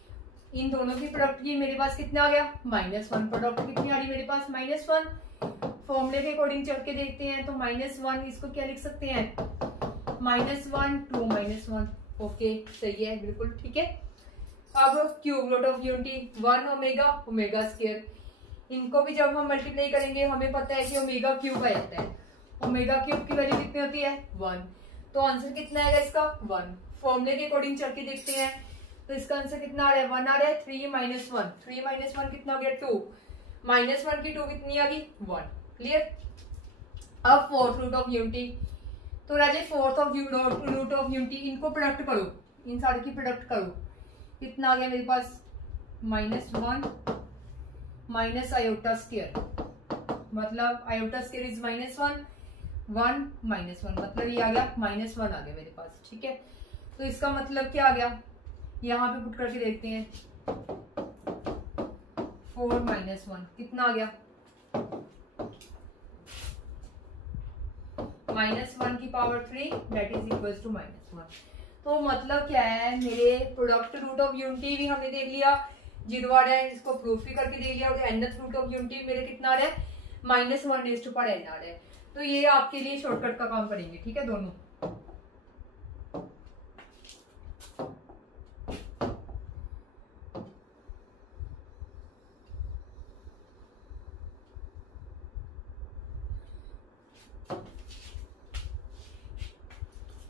इन दोनों की प्रोडक्ट की मेरे पास कितना आ गया -1, प्रोडक्ट कितनी आ रही मेरे पास -1। फॉर्मूले के अकॉर्डिंग चल के देखते हैं, तो -1 इसको क्या लिख सकते हैं, -1 2 -1, ओके सही है, बिल्कुल ठीक है। अब cube root of unity 1 omega, omega square, इनको भी जब हम मल्टीप्लाई करेंगे हमें पता है कि ओमेगा क्यूब आ जाता है, ओमेगा क्यूब की वैल्यू कितनी होती है 1, तो आंसर कितना आएगा इसका 1। फॉर्मूले के अकॉर्डिंग चल के देखते हैं, तो इसका आंसर कितना आ रहा है 1 आ रहा है, 3 - 1, 3 - 1 कितना हो गया 2, -1 की 2 कितनी आ गई 1, क्लियर। अब फोर्थ रूट ऑफ यूनिटी, तो Raje fourth of root of unity, इनको प्रोडक्ट करो, इन सारे की प्रोडक्ट करो, कितना आ गया मेरे पास -1 माइनस आयोटा स्क्वायर, मतलब आयोटा स्क्वायर इज -1, 1 -1, मतलब ये आ गया -1 आ गया मेरे पास, ठीक है। तो इसका मतलब क्या आ गया, यहाँ पे पुट करके देखते हैं, 4 - 1 कितना आ गया, -1 की power 3 that is equal to -1। तो मतलब क्या है, मेरे प्रोडक्ट रूट ऑफ यूनिटी भी हमने देख लिया, 0 आ रहा है, इसको प्रूफ भी करके देख लिया, और nth रूट ऑफ यूनिटी मेरे कितना आ रहा है, -1 रेज़ टू पावर n आ रहा है। तो ये आपके लिए शॉर्टकट का काम करेंगे, ठीक है दोनों।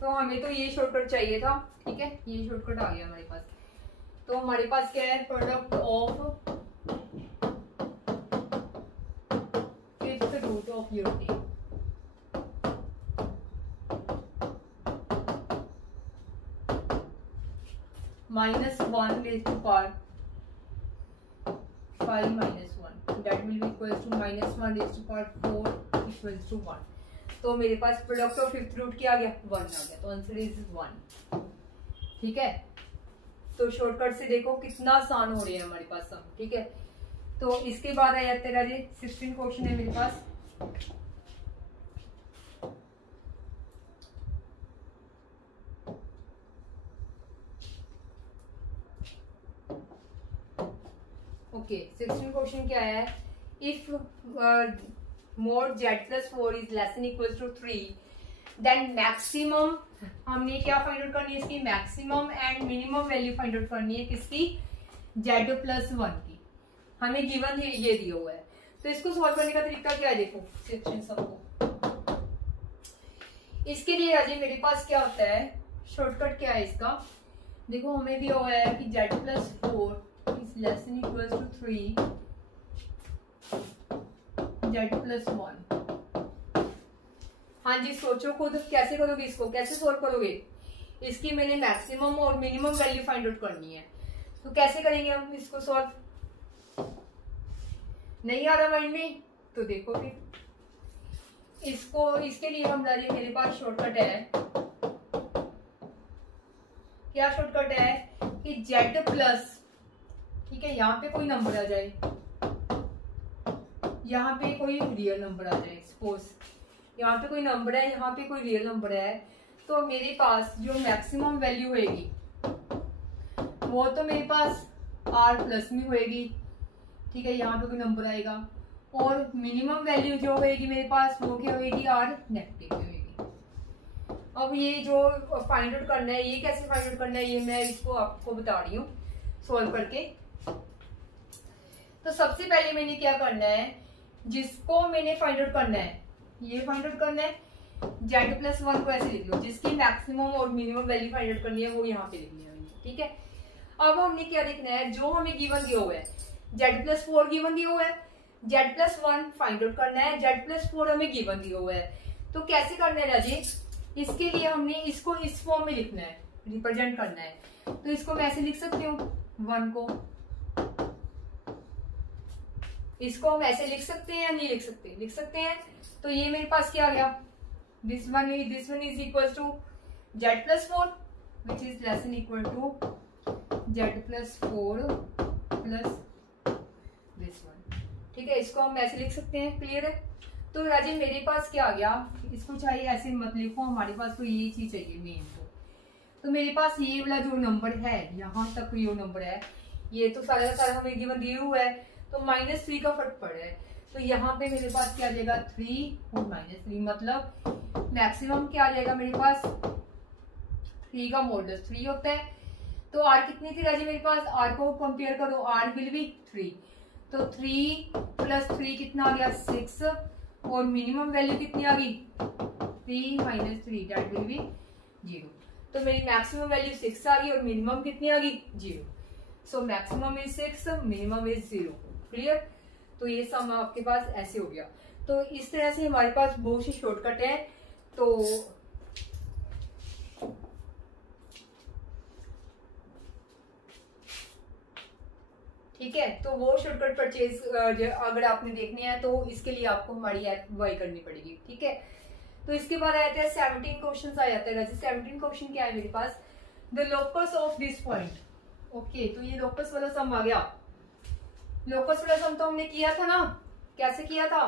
तो हमें तो ये शॉर्टकट चाहिए था, ठीक है, ये शॉर्टकट आ गया हमारे पास। तो हमारे पास क्या है, product of fifth root of unity -1 raise to power 5 -1 that will be equals to -1 raise to power 4 equals to 1। तो मेरे पास प्रोडक्ट ऑफ फिफ्थ रूट क्या आ गया, 1 आ गया, तो आंसर इज 1, ठीक है। तो शॉर्टकट से देखो कितना आसान हो रही है हमारे पास सम, ठीक है। तो इसके बाद आ जाते हैं राजे 16 क्वेश्चन है मेरे पास। ओके 16 क्वेश्चन क्या है, if mod z plus 4 is less than equals to 3 then maximum, हमने क्या फाइंड आउट करनी है, इसकी maximum and minimum value find out करनी है, किसकी, z प्लस 1 की। हमें गिवन ये दिया हुआ है, तो इसको सॉल्व करने का तरीका क्या है, देखो सेक्शन सबको। इसके लिए अजय मेरे पास क्या होता है, शॉर्टकट क्या है इसका, देखो हमें दिया हुआ है कि z plus 4 is less than equals to 3 z plus 1। हाँ जी, सोचो खुद कैसे करोगे, इसको कैसे सोल्व करोगे, इसकी मैंने मैक्सिमम और मिनिमम वैल्यू फाइंड आउट करनी है, तो कैसे करेंगे हम इसको सॉल्व, नहीं आ रहा माइंड में, तो देखो फिर इसको, इसके लिए हम मेरे पास शॉर्टकट है, क्या शॉर्टकट है कि z प्लस, ठीक है, यहाँ पे कोई नंबर आ जाए, यहाँ पे कोई रियल नंबर आ जाए, सपोज यहाँ पे कोई नंबर है, यहाँ पे कोई रियल नंबर है, तो मेरे पास जो मैक्सिमम वैल्यू होएगी वो तो मेरे पास r प्लस में होएगी, ठीक है, यहाँ पे कोई नंबर आएगा, और मिनिमम वैल्यू जो होएगी मेरे पास वो क्या होएगी, r नेगेटिव होएगी। अब ये जो फाइंड आउट करना है, ये कैसे फाइंड आउट करना है, ये मैं इसको आपको बता रही हूँ सोल्व करके। तो सबसे पहले मैंने क्या करना है, जिसको मैंने फाइंड आउट करना है, ये फाइंड आउट करना है, z प्लस 1 को ऐसे लिख लो, जिसकी मैक्सिमम और मिनिमम वैल्यू फाइंड आउट करनी है वो यहाँ पे लिखनी है, ठीक है। अब हमने क्या देखना है, जो हमें गिवन दिया हुआ है, z प्लस 4 गिवन दिया हुआ है, z प्लस 1 फाइंड आउट करना है, z प्लस 4 हमें गिवन दिया हुआ है, तो कैसे करना है राजे, इसके लिए हमने इसको इस फॉर्म में लिखना है, रिप्रेजेंट करना है। तो इसको मैं ऐसे लिख सकती हूँ, 1 को, इसको हम ऐसे लिख सकते हैं या नहीं लिख सकते, लिख सकते हैं। तो ये मेरे पास क्या आ गया, this one is equal to z plus 4 which is less than equal to z plus 4 plus this one, ठीक है, इसको हम ऐसे लिख सकते हैं, क्लियर है। तो राजे मेरे पास क्या आ गया, इसको चाहिए ऐसे मत लिखो, हमारे पास तो ये चीज चाहिए मेन तो मेरे पास ये वाला जो नंबर है, यहाँ तक ये नंबर है, ये तो सारा का सारा हमें गिवन दिया हुआ है, तो -3 का फर्क पड़ रहा है, तो यहाँ पे मेरे पास क्या आ जाएगा, 3 और -3, मतलब मैक्सिमम क्या आ जाएगा मेरे पास, 3 का मॉडुलस 3 होता है। तो r कितनी थी राजी मेरे पास, r को कंपेयर करो, r विल बी 3, तो 3 प्लस 3 कितना आ गया, 6, और मिनिमम वैल्यू कितनी आ गई, 3 - 3 दैट विल बी 0। तो मेरी मैक्सिमम वैल्यू 6 आ गई और मिनिमम कितनी आ गई, 0। So maximum is 6, minimum is 0, clear. तो ये सम आपके पास ऐसे हो गया। तो इस तरह से हमारे पास बहुत सी शॉर्टकट है, तो ठीक है, तो वो शॉर्टकट परचेज अगर आपने देखने हैं तो इसके लिए आपको हमारी ऐप बाय करनी पड़ेगी, ठीक है। तो इसके बाद आ जाते हैं 17 क्वेश्चन आ जाते हैं। 17 क्वेश्चन क्या है मेरे पास, the locus of this point. Okay, तो ये लोकस वाला सम आ गया। लोकस वाला सम तो हमने किया था ना, कैसे किया था,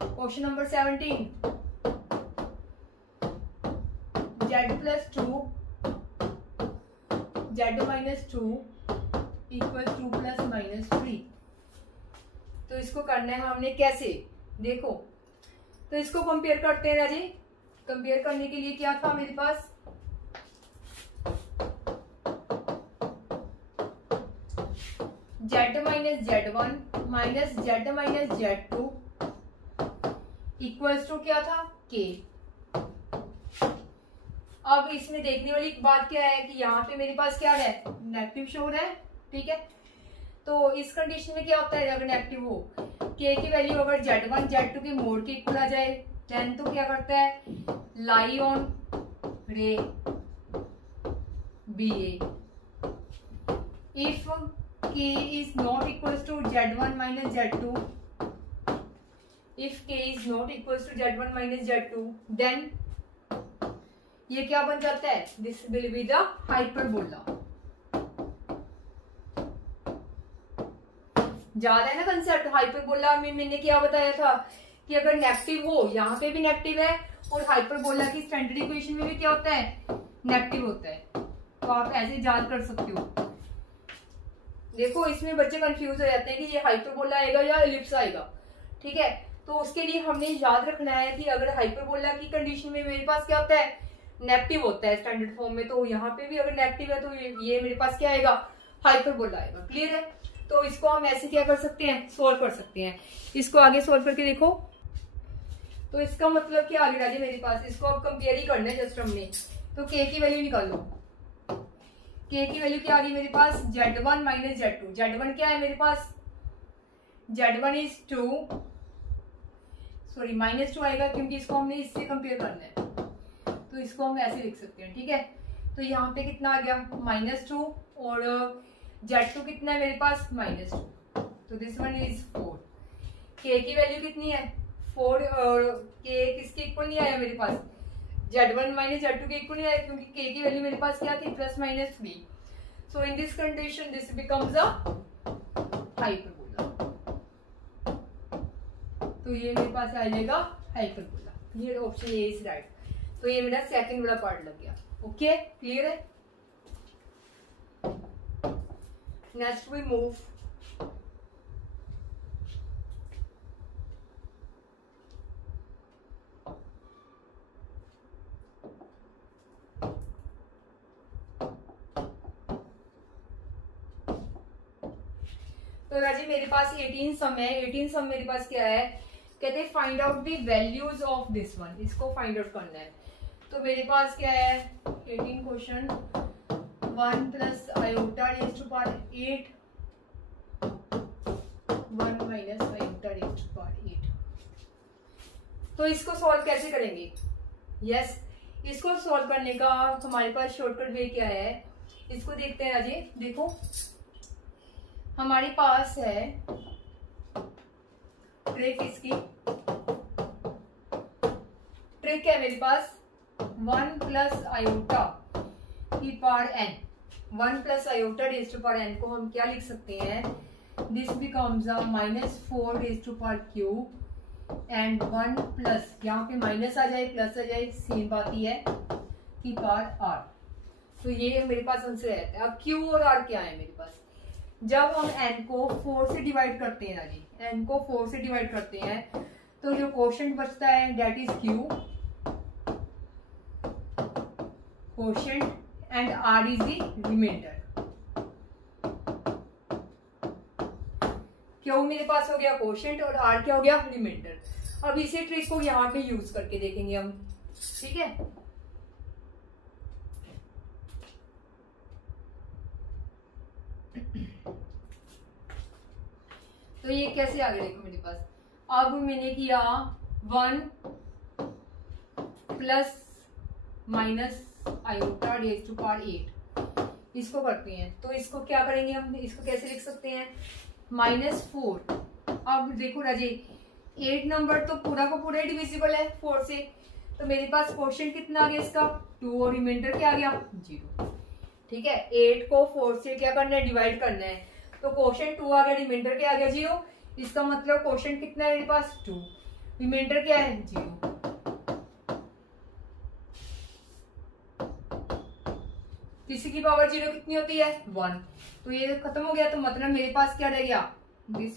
question number 17, z+2 z-2 equal 2 + -3। तो इसको करना है हमने कैसे, देखो तो इसको कंपेयर करते हैं राजी। कंपेयर करने के लिए क्या था मेरे पास, z-z1 minus z-z2 equals to क्या था, k। अब इसमें देखने वाली बात क्या है कि यहाँ पे मेरे पास क्या है, नेगेटिव शो हो रहा है, ठीक है। तो इस कंडीशन में क्या होता है, अगर नेगेटिव हो, k की वैल्यू अगर z1 z2 के मोड के इक्वल आ जाए, देन तो क्या करता है, लाई ऑन रे BA। If k is not equals to z1 minus z2, if k is not equals to z1 minus z2, then ये क्या बन जाता है, this will be the hyperbola. याद है ना कंसेप्ट, हाइपरबोला में मैंने क्या बताया था कि अगर नेगेटिव हो, यहाँ पे भी नेगेटिव है और हाइपरबोला की स्टैंडर्ड इक्वेशन में भी क्या होता है, नेगेटिव होता है। तो आप ऐसे याद कर सकते हो। देखो इसमें बच्चे कंफ्यूज हो जाते हैं कि ये हाइपरबोला आएगा या एलिप्स आएगा, ठीक है। तो उसके लिए हमने याद रखना है कि अगर हाइपरबोला की कंडीशन में मेरे पास क्या होता है, नेगेटिव होता है स्टैंडर्ड फॉर्म में, तो यहाँ पे भी अगर नेगेटिव है तो ये मेरे पास क्या आएगा, हाइपरबोला आएगा। क्लियर है। तो इसको हम ऐसे क्या कर सकते हैं, सोल्व कर सकते हैं। इसको आगे सोल्व करके देखो। तो इसका मतलब क्या आ गया जी मेरे पास, इसको अब कंपेयर ही करना है जस्ट हमने। तो k की वैल्यू निकालो। k की वैल्यू क्या आ गई मेरे पास, z1 माइनस z2। z1 क्या है मेरे पास, z1 इज 2, सॉरी -2 आएगा क्योंकि इसको हमने इससे कंपेयर करना है। तो इसको हम ऐसे लिख सकते हैं, ठीक है। तो यहाँ पे कितना आ गया, -2 और z2 कितना है मेरे पास, -2। तो दिस वन इज 4। k की वैल्यू कितनी है, 4, और k किसके इक्वल नहीं आया मेरे पास, z1 माइनस z2 के इक्वल नहीं आया क्योंकि k की वैल्यू मेरे पास क्या थी, +-3। So in this condition this becomes a hyperbola. तो ये मेरे पास आ जाएगा हाइपरबोला। ये ऑप्शन ए इज राइट। तो ये मेरा सेकंड वाला पार्ट लग गया। ओके, क्लियर है। नेक्स्ट वी मूव तो राजी मेरे पास 18 सम है। 18 सम मेरे पास क्या है, कहते हैं find out the values of this one. इसको फाइंड आउट करना है। तो मेरे पास क्या है, 18 question 1 plus iota raise to power 8 1 minus iota raise to power 8। तो इसको सॉल्व कैसे करेंगे, यस इसको सॉल्व करने का हमारे पास शॉर्टकट वे क्या है, इसको देखते हैं राजी। देखो हमारे पास है ट्रिक, इसकी ट्रिक है मेरे पास 1 प्लस आयोटा की power n। 1 plus iota raise to power n को हम क्या लिख सकते हैं, this becomes a -4 raise to power q and 1 plus, यहाँ पे माइनस आ जाए प्लस आ जाए सेम बात ही है, की पावर r। तो ये मेरे पास आंसर रहता है। अब q और r क्या है मेरे पास, जब हम n को 4 से डिवाइड करते हैं ना जी, n को 4 से डिवाइड करते हैं तो जो क्वोशंट बचता है that is q, quotient and r is the remainder. q मेरे पास हो गया क्वोशंट और r क्या हो गया, रिमाइंडर। अब इसी ट्रिक को यहाँ पे यूज करके देखेंगे हम, ठीक है। तो ये कैसे आ गया, देखो मेरे पास अब मैंने किया 1 plus minus iota raise to power 8। इसको करते हैं तो इसको क्या करेंगे हम, इसको कैसे लिख सकते हैं, -4। अब देखो राजे 8 नंबर तो पूरा को पूरा डिविजिबल है 4 से, तो मेरे पास क्वोशंट कितना आ गया इसका 2 और रिमाइंडर क्या आ गया 0। ठीक है, 8 को 4 से क्या करना है, डिवाइड करना है। तो क्वोशंट 2 आ गया, रिमाइंडर क्या आ गया 0। इसका मतलब क्वोशंट कितना है मेरे पास 2। रिमाइंडर क्या है 0। किसी की पावर 0 कितनी होती है 1। तो ये खत्म हो गया, तो मतलब मेरे पास क्या रह गया, this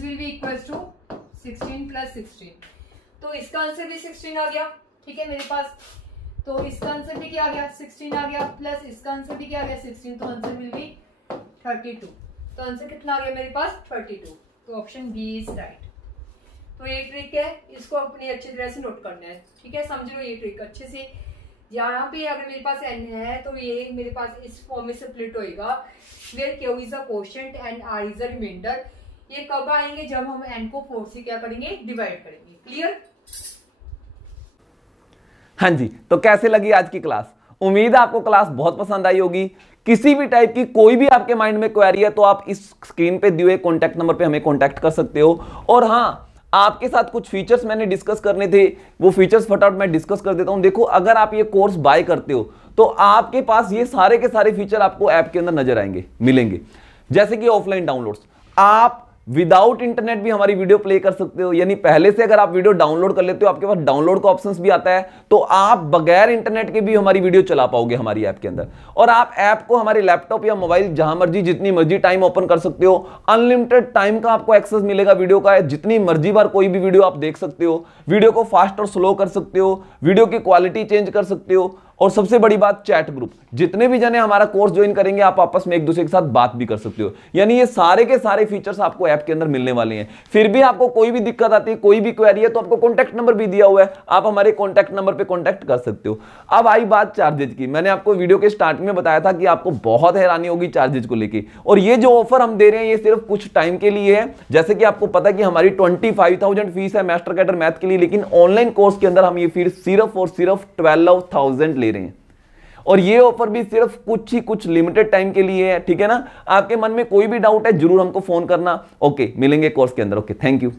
will be equals to 16 plus 16। तो इसका आंसर भी 16 आ गया, ठीक है मेरे पास। तो इसका आंसर भी क्या आ गया 16 आ गया, प्लस इसका आंसर भी क्या आ गया 16, तो आंसर विल बी 32। तो आंसर कितना आ गया मेरे पास 32। तो ऑप्शन बी इज राइट। तो ये ट्रिक है, इसको अपनी अच्छी तरह से नोट करना है, ठीक है, समझ लो ये ट्रिक अच्छे से। यहाँ पे अगर मेरे पास n है तो ये मेरे पास इस फॉर्म में स्प्लिट होएगा, where q is a quotient and r is a remainder. ये कब आएंगे, जब हम n को 4 से क्या करेंगे, डिवाइड करेंगे। क्लियर? हाँ जी, तो कैसे लगी आज की क्लास? उम्मीद है आपको क्लास बहुत पसंद आई होगी। किसी भी टाइप की कोई भी आपके माइंड में क्वेरी है तो आप इस स्क्रीन पे दिए हुए कॉन्टैक्ट नंबर पे हमें कॉन्टैक्ट कर सकते हो। और हाँ, आपके साथ कुछ फीचर्स मैंने डिस्कस करने थे, वो फीचर्स फटाफट मैं डिस्कस कर देता हूं। देखो, अगर आप ये कोर्स बाय करते हो तो आपके पास ये सारे के सारे फीचर आपको ऐप के अंदर नजर आएंगे, मिलेंगे। जैसे कि ऑफलाइन डाउनलोड्स, आप विदाउट इंटरनेट भी हमारी वीडियो प्ले कर सकते हो, यानी पहले से अगर आप वीडियो डाउनलोड कर लेते हो, आपके पास डाउनलोड का ऑप्शंस भी आता है, तो आप बगैर इंटरनेट के भी हमारी वीडियो चला पाओगे हमारी ऐप के अंदर। और आप ऐप को हमारे लैपटॉप या मोबाइल जहां मर्जी जितनी मर्जी टाइम ओपन कर सकते हो। अनलिमिटेड टाइम का आपको एक्सेस मिलेगा वीडियो का, जितनी मर्जी बार कोई भी वीडियो आप देख सकते हो। वीडियो को फास्ट और स्लो कर सकते हो, वीडियो की क्वालिटी चेंज कर सकते हो। और सबसे बड़ी बात, चैट ग्रुप, जितने भी जने हमारा कोर्स ज्वाइन करेंगे आप आपस में एक दूसरे के साथ बात भी कर सकते हो। यानी ये सारे के सारे फीचर्स आपको ऐप के अंदर मिलने वाले हैं। फिर भी आपको कोई भी दिक्कत आती है, कोई भी क्वेरी है, तो आपको कॉन्टैक्ट नंबर भी दिया हुआ है, आप हमारे कॉन्टैक्ट नंबर पे कॉन्टैक्ट कर सकते हो। अब आई बात चार्जेज की। मैंने आपको वीडियो के स्टार्टिंग में बताया था कि आपको बहुत हैरानी होगी चार्जेज को लेकर, और ये जो ऑफर हम दे रहे हैं ये सिर्फ कुछ टाइम के लिए है। जैसे कि आपको पता है कि हमारी 25,000 फीस है मास्टर कैडर मैथ के लिए, लेकिन ऑनलाइन कोर्स के अंदर हम ये फीस सिर्फ और सिर्फ 12,000 ले रहे हैं। और ये ऑफर भी सिर्फ कुछ लिमिटेड टाइम के लिए है, ठीक है ना। आपके मन में कोई भी डाउट है जरूर हमको फोन करना। ओके, मिलेंगे कोर्स के अंदर। Okay, thank you.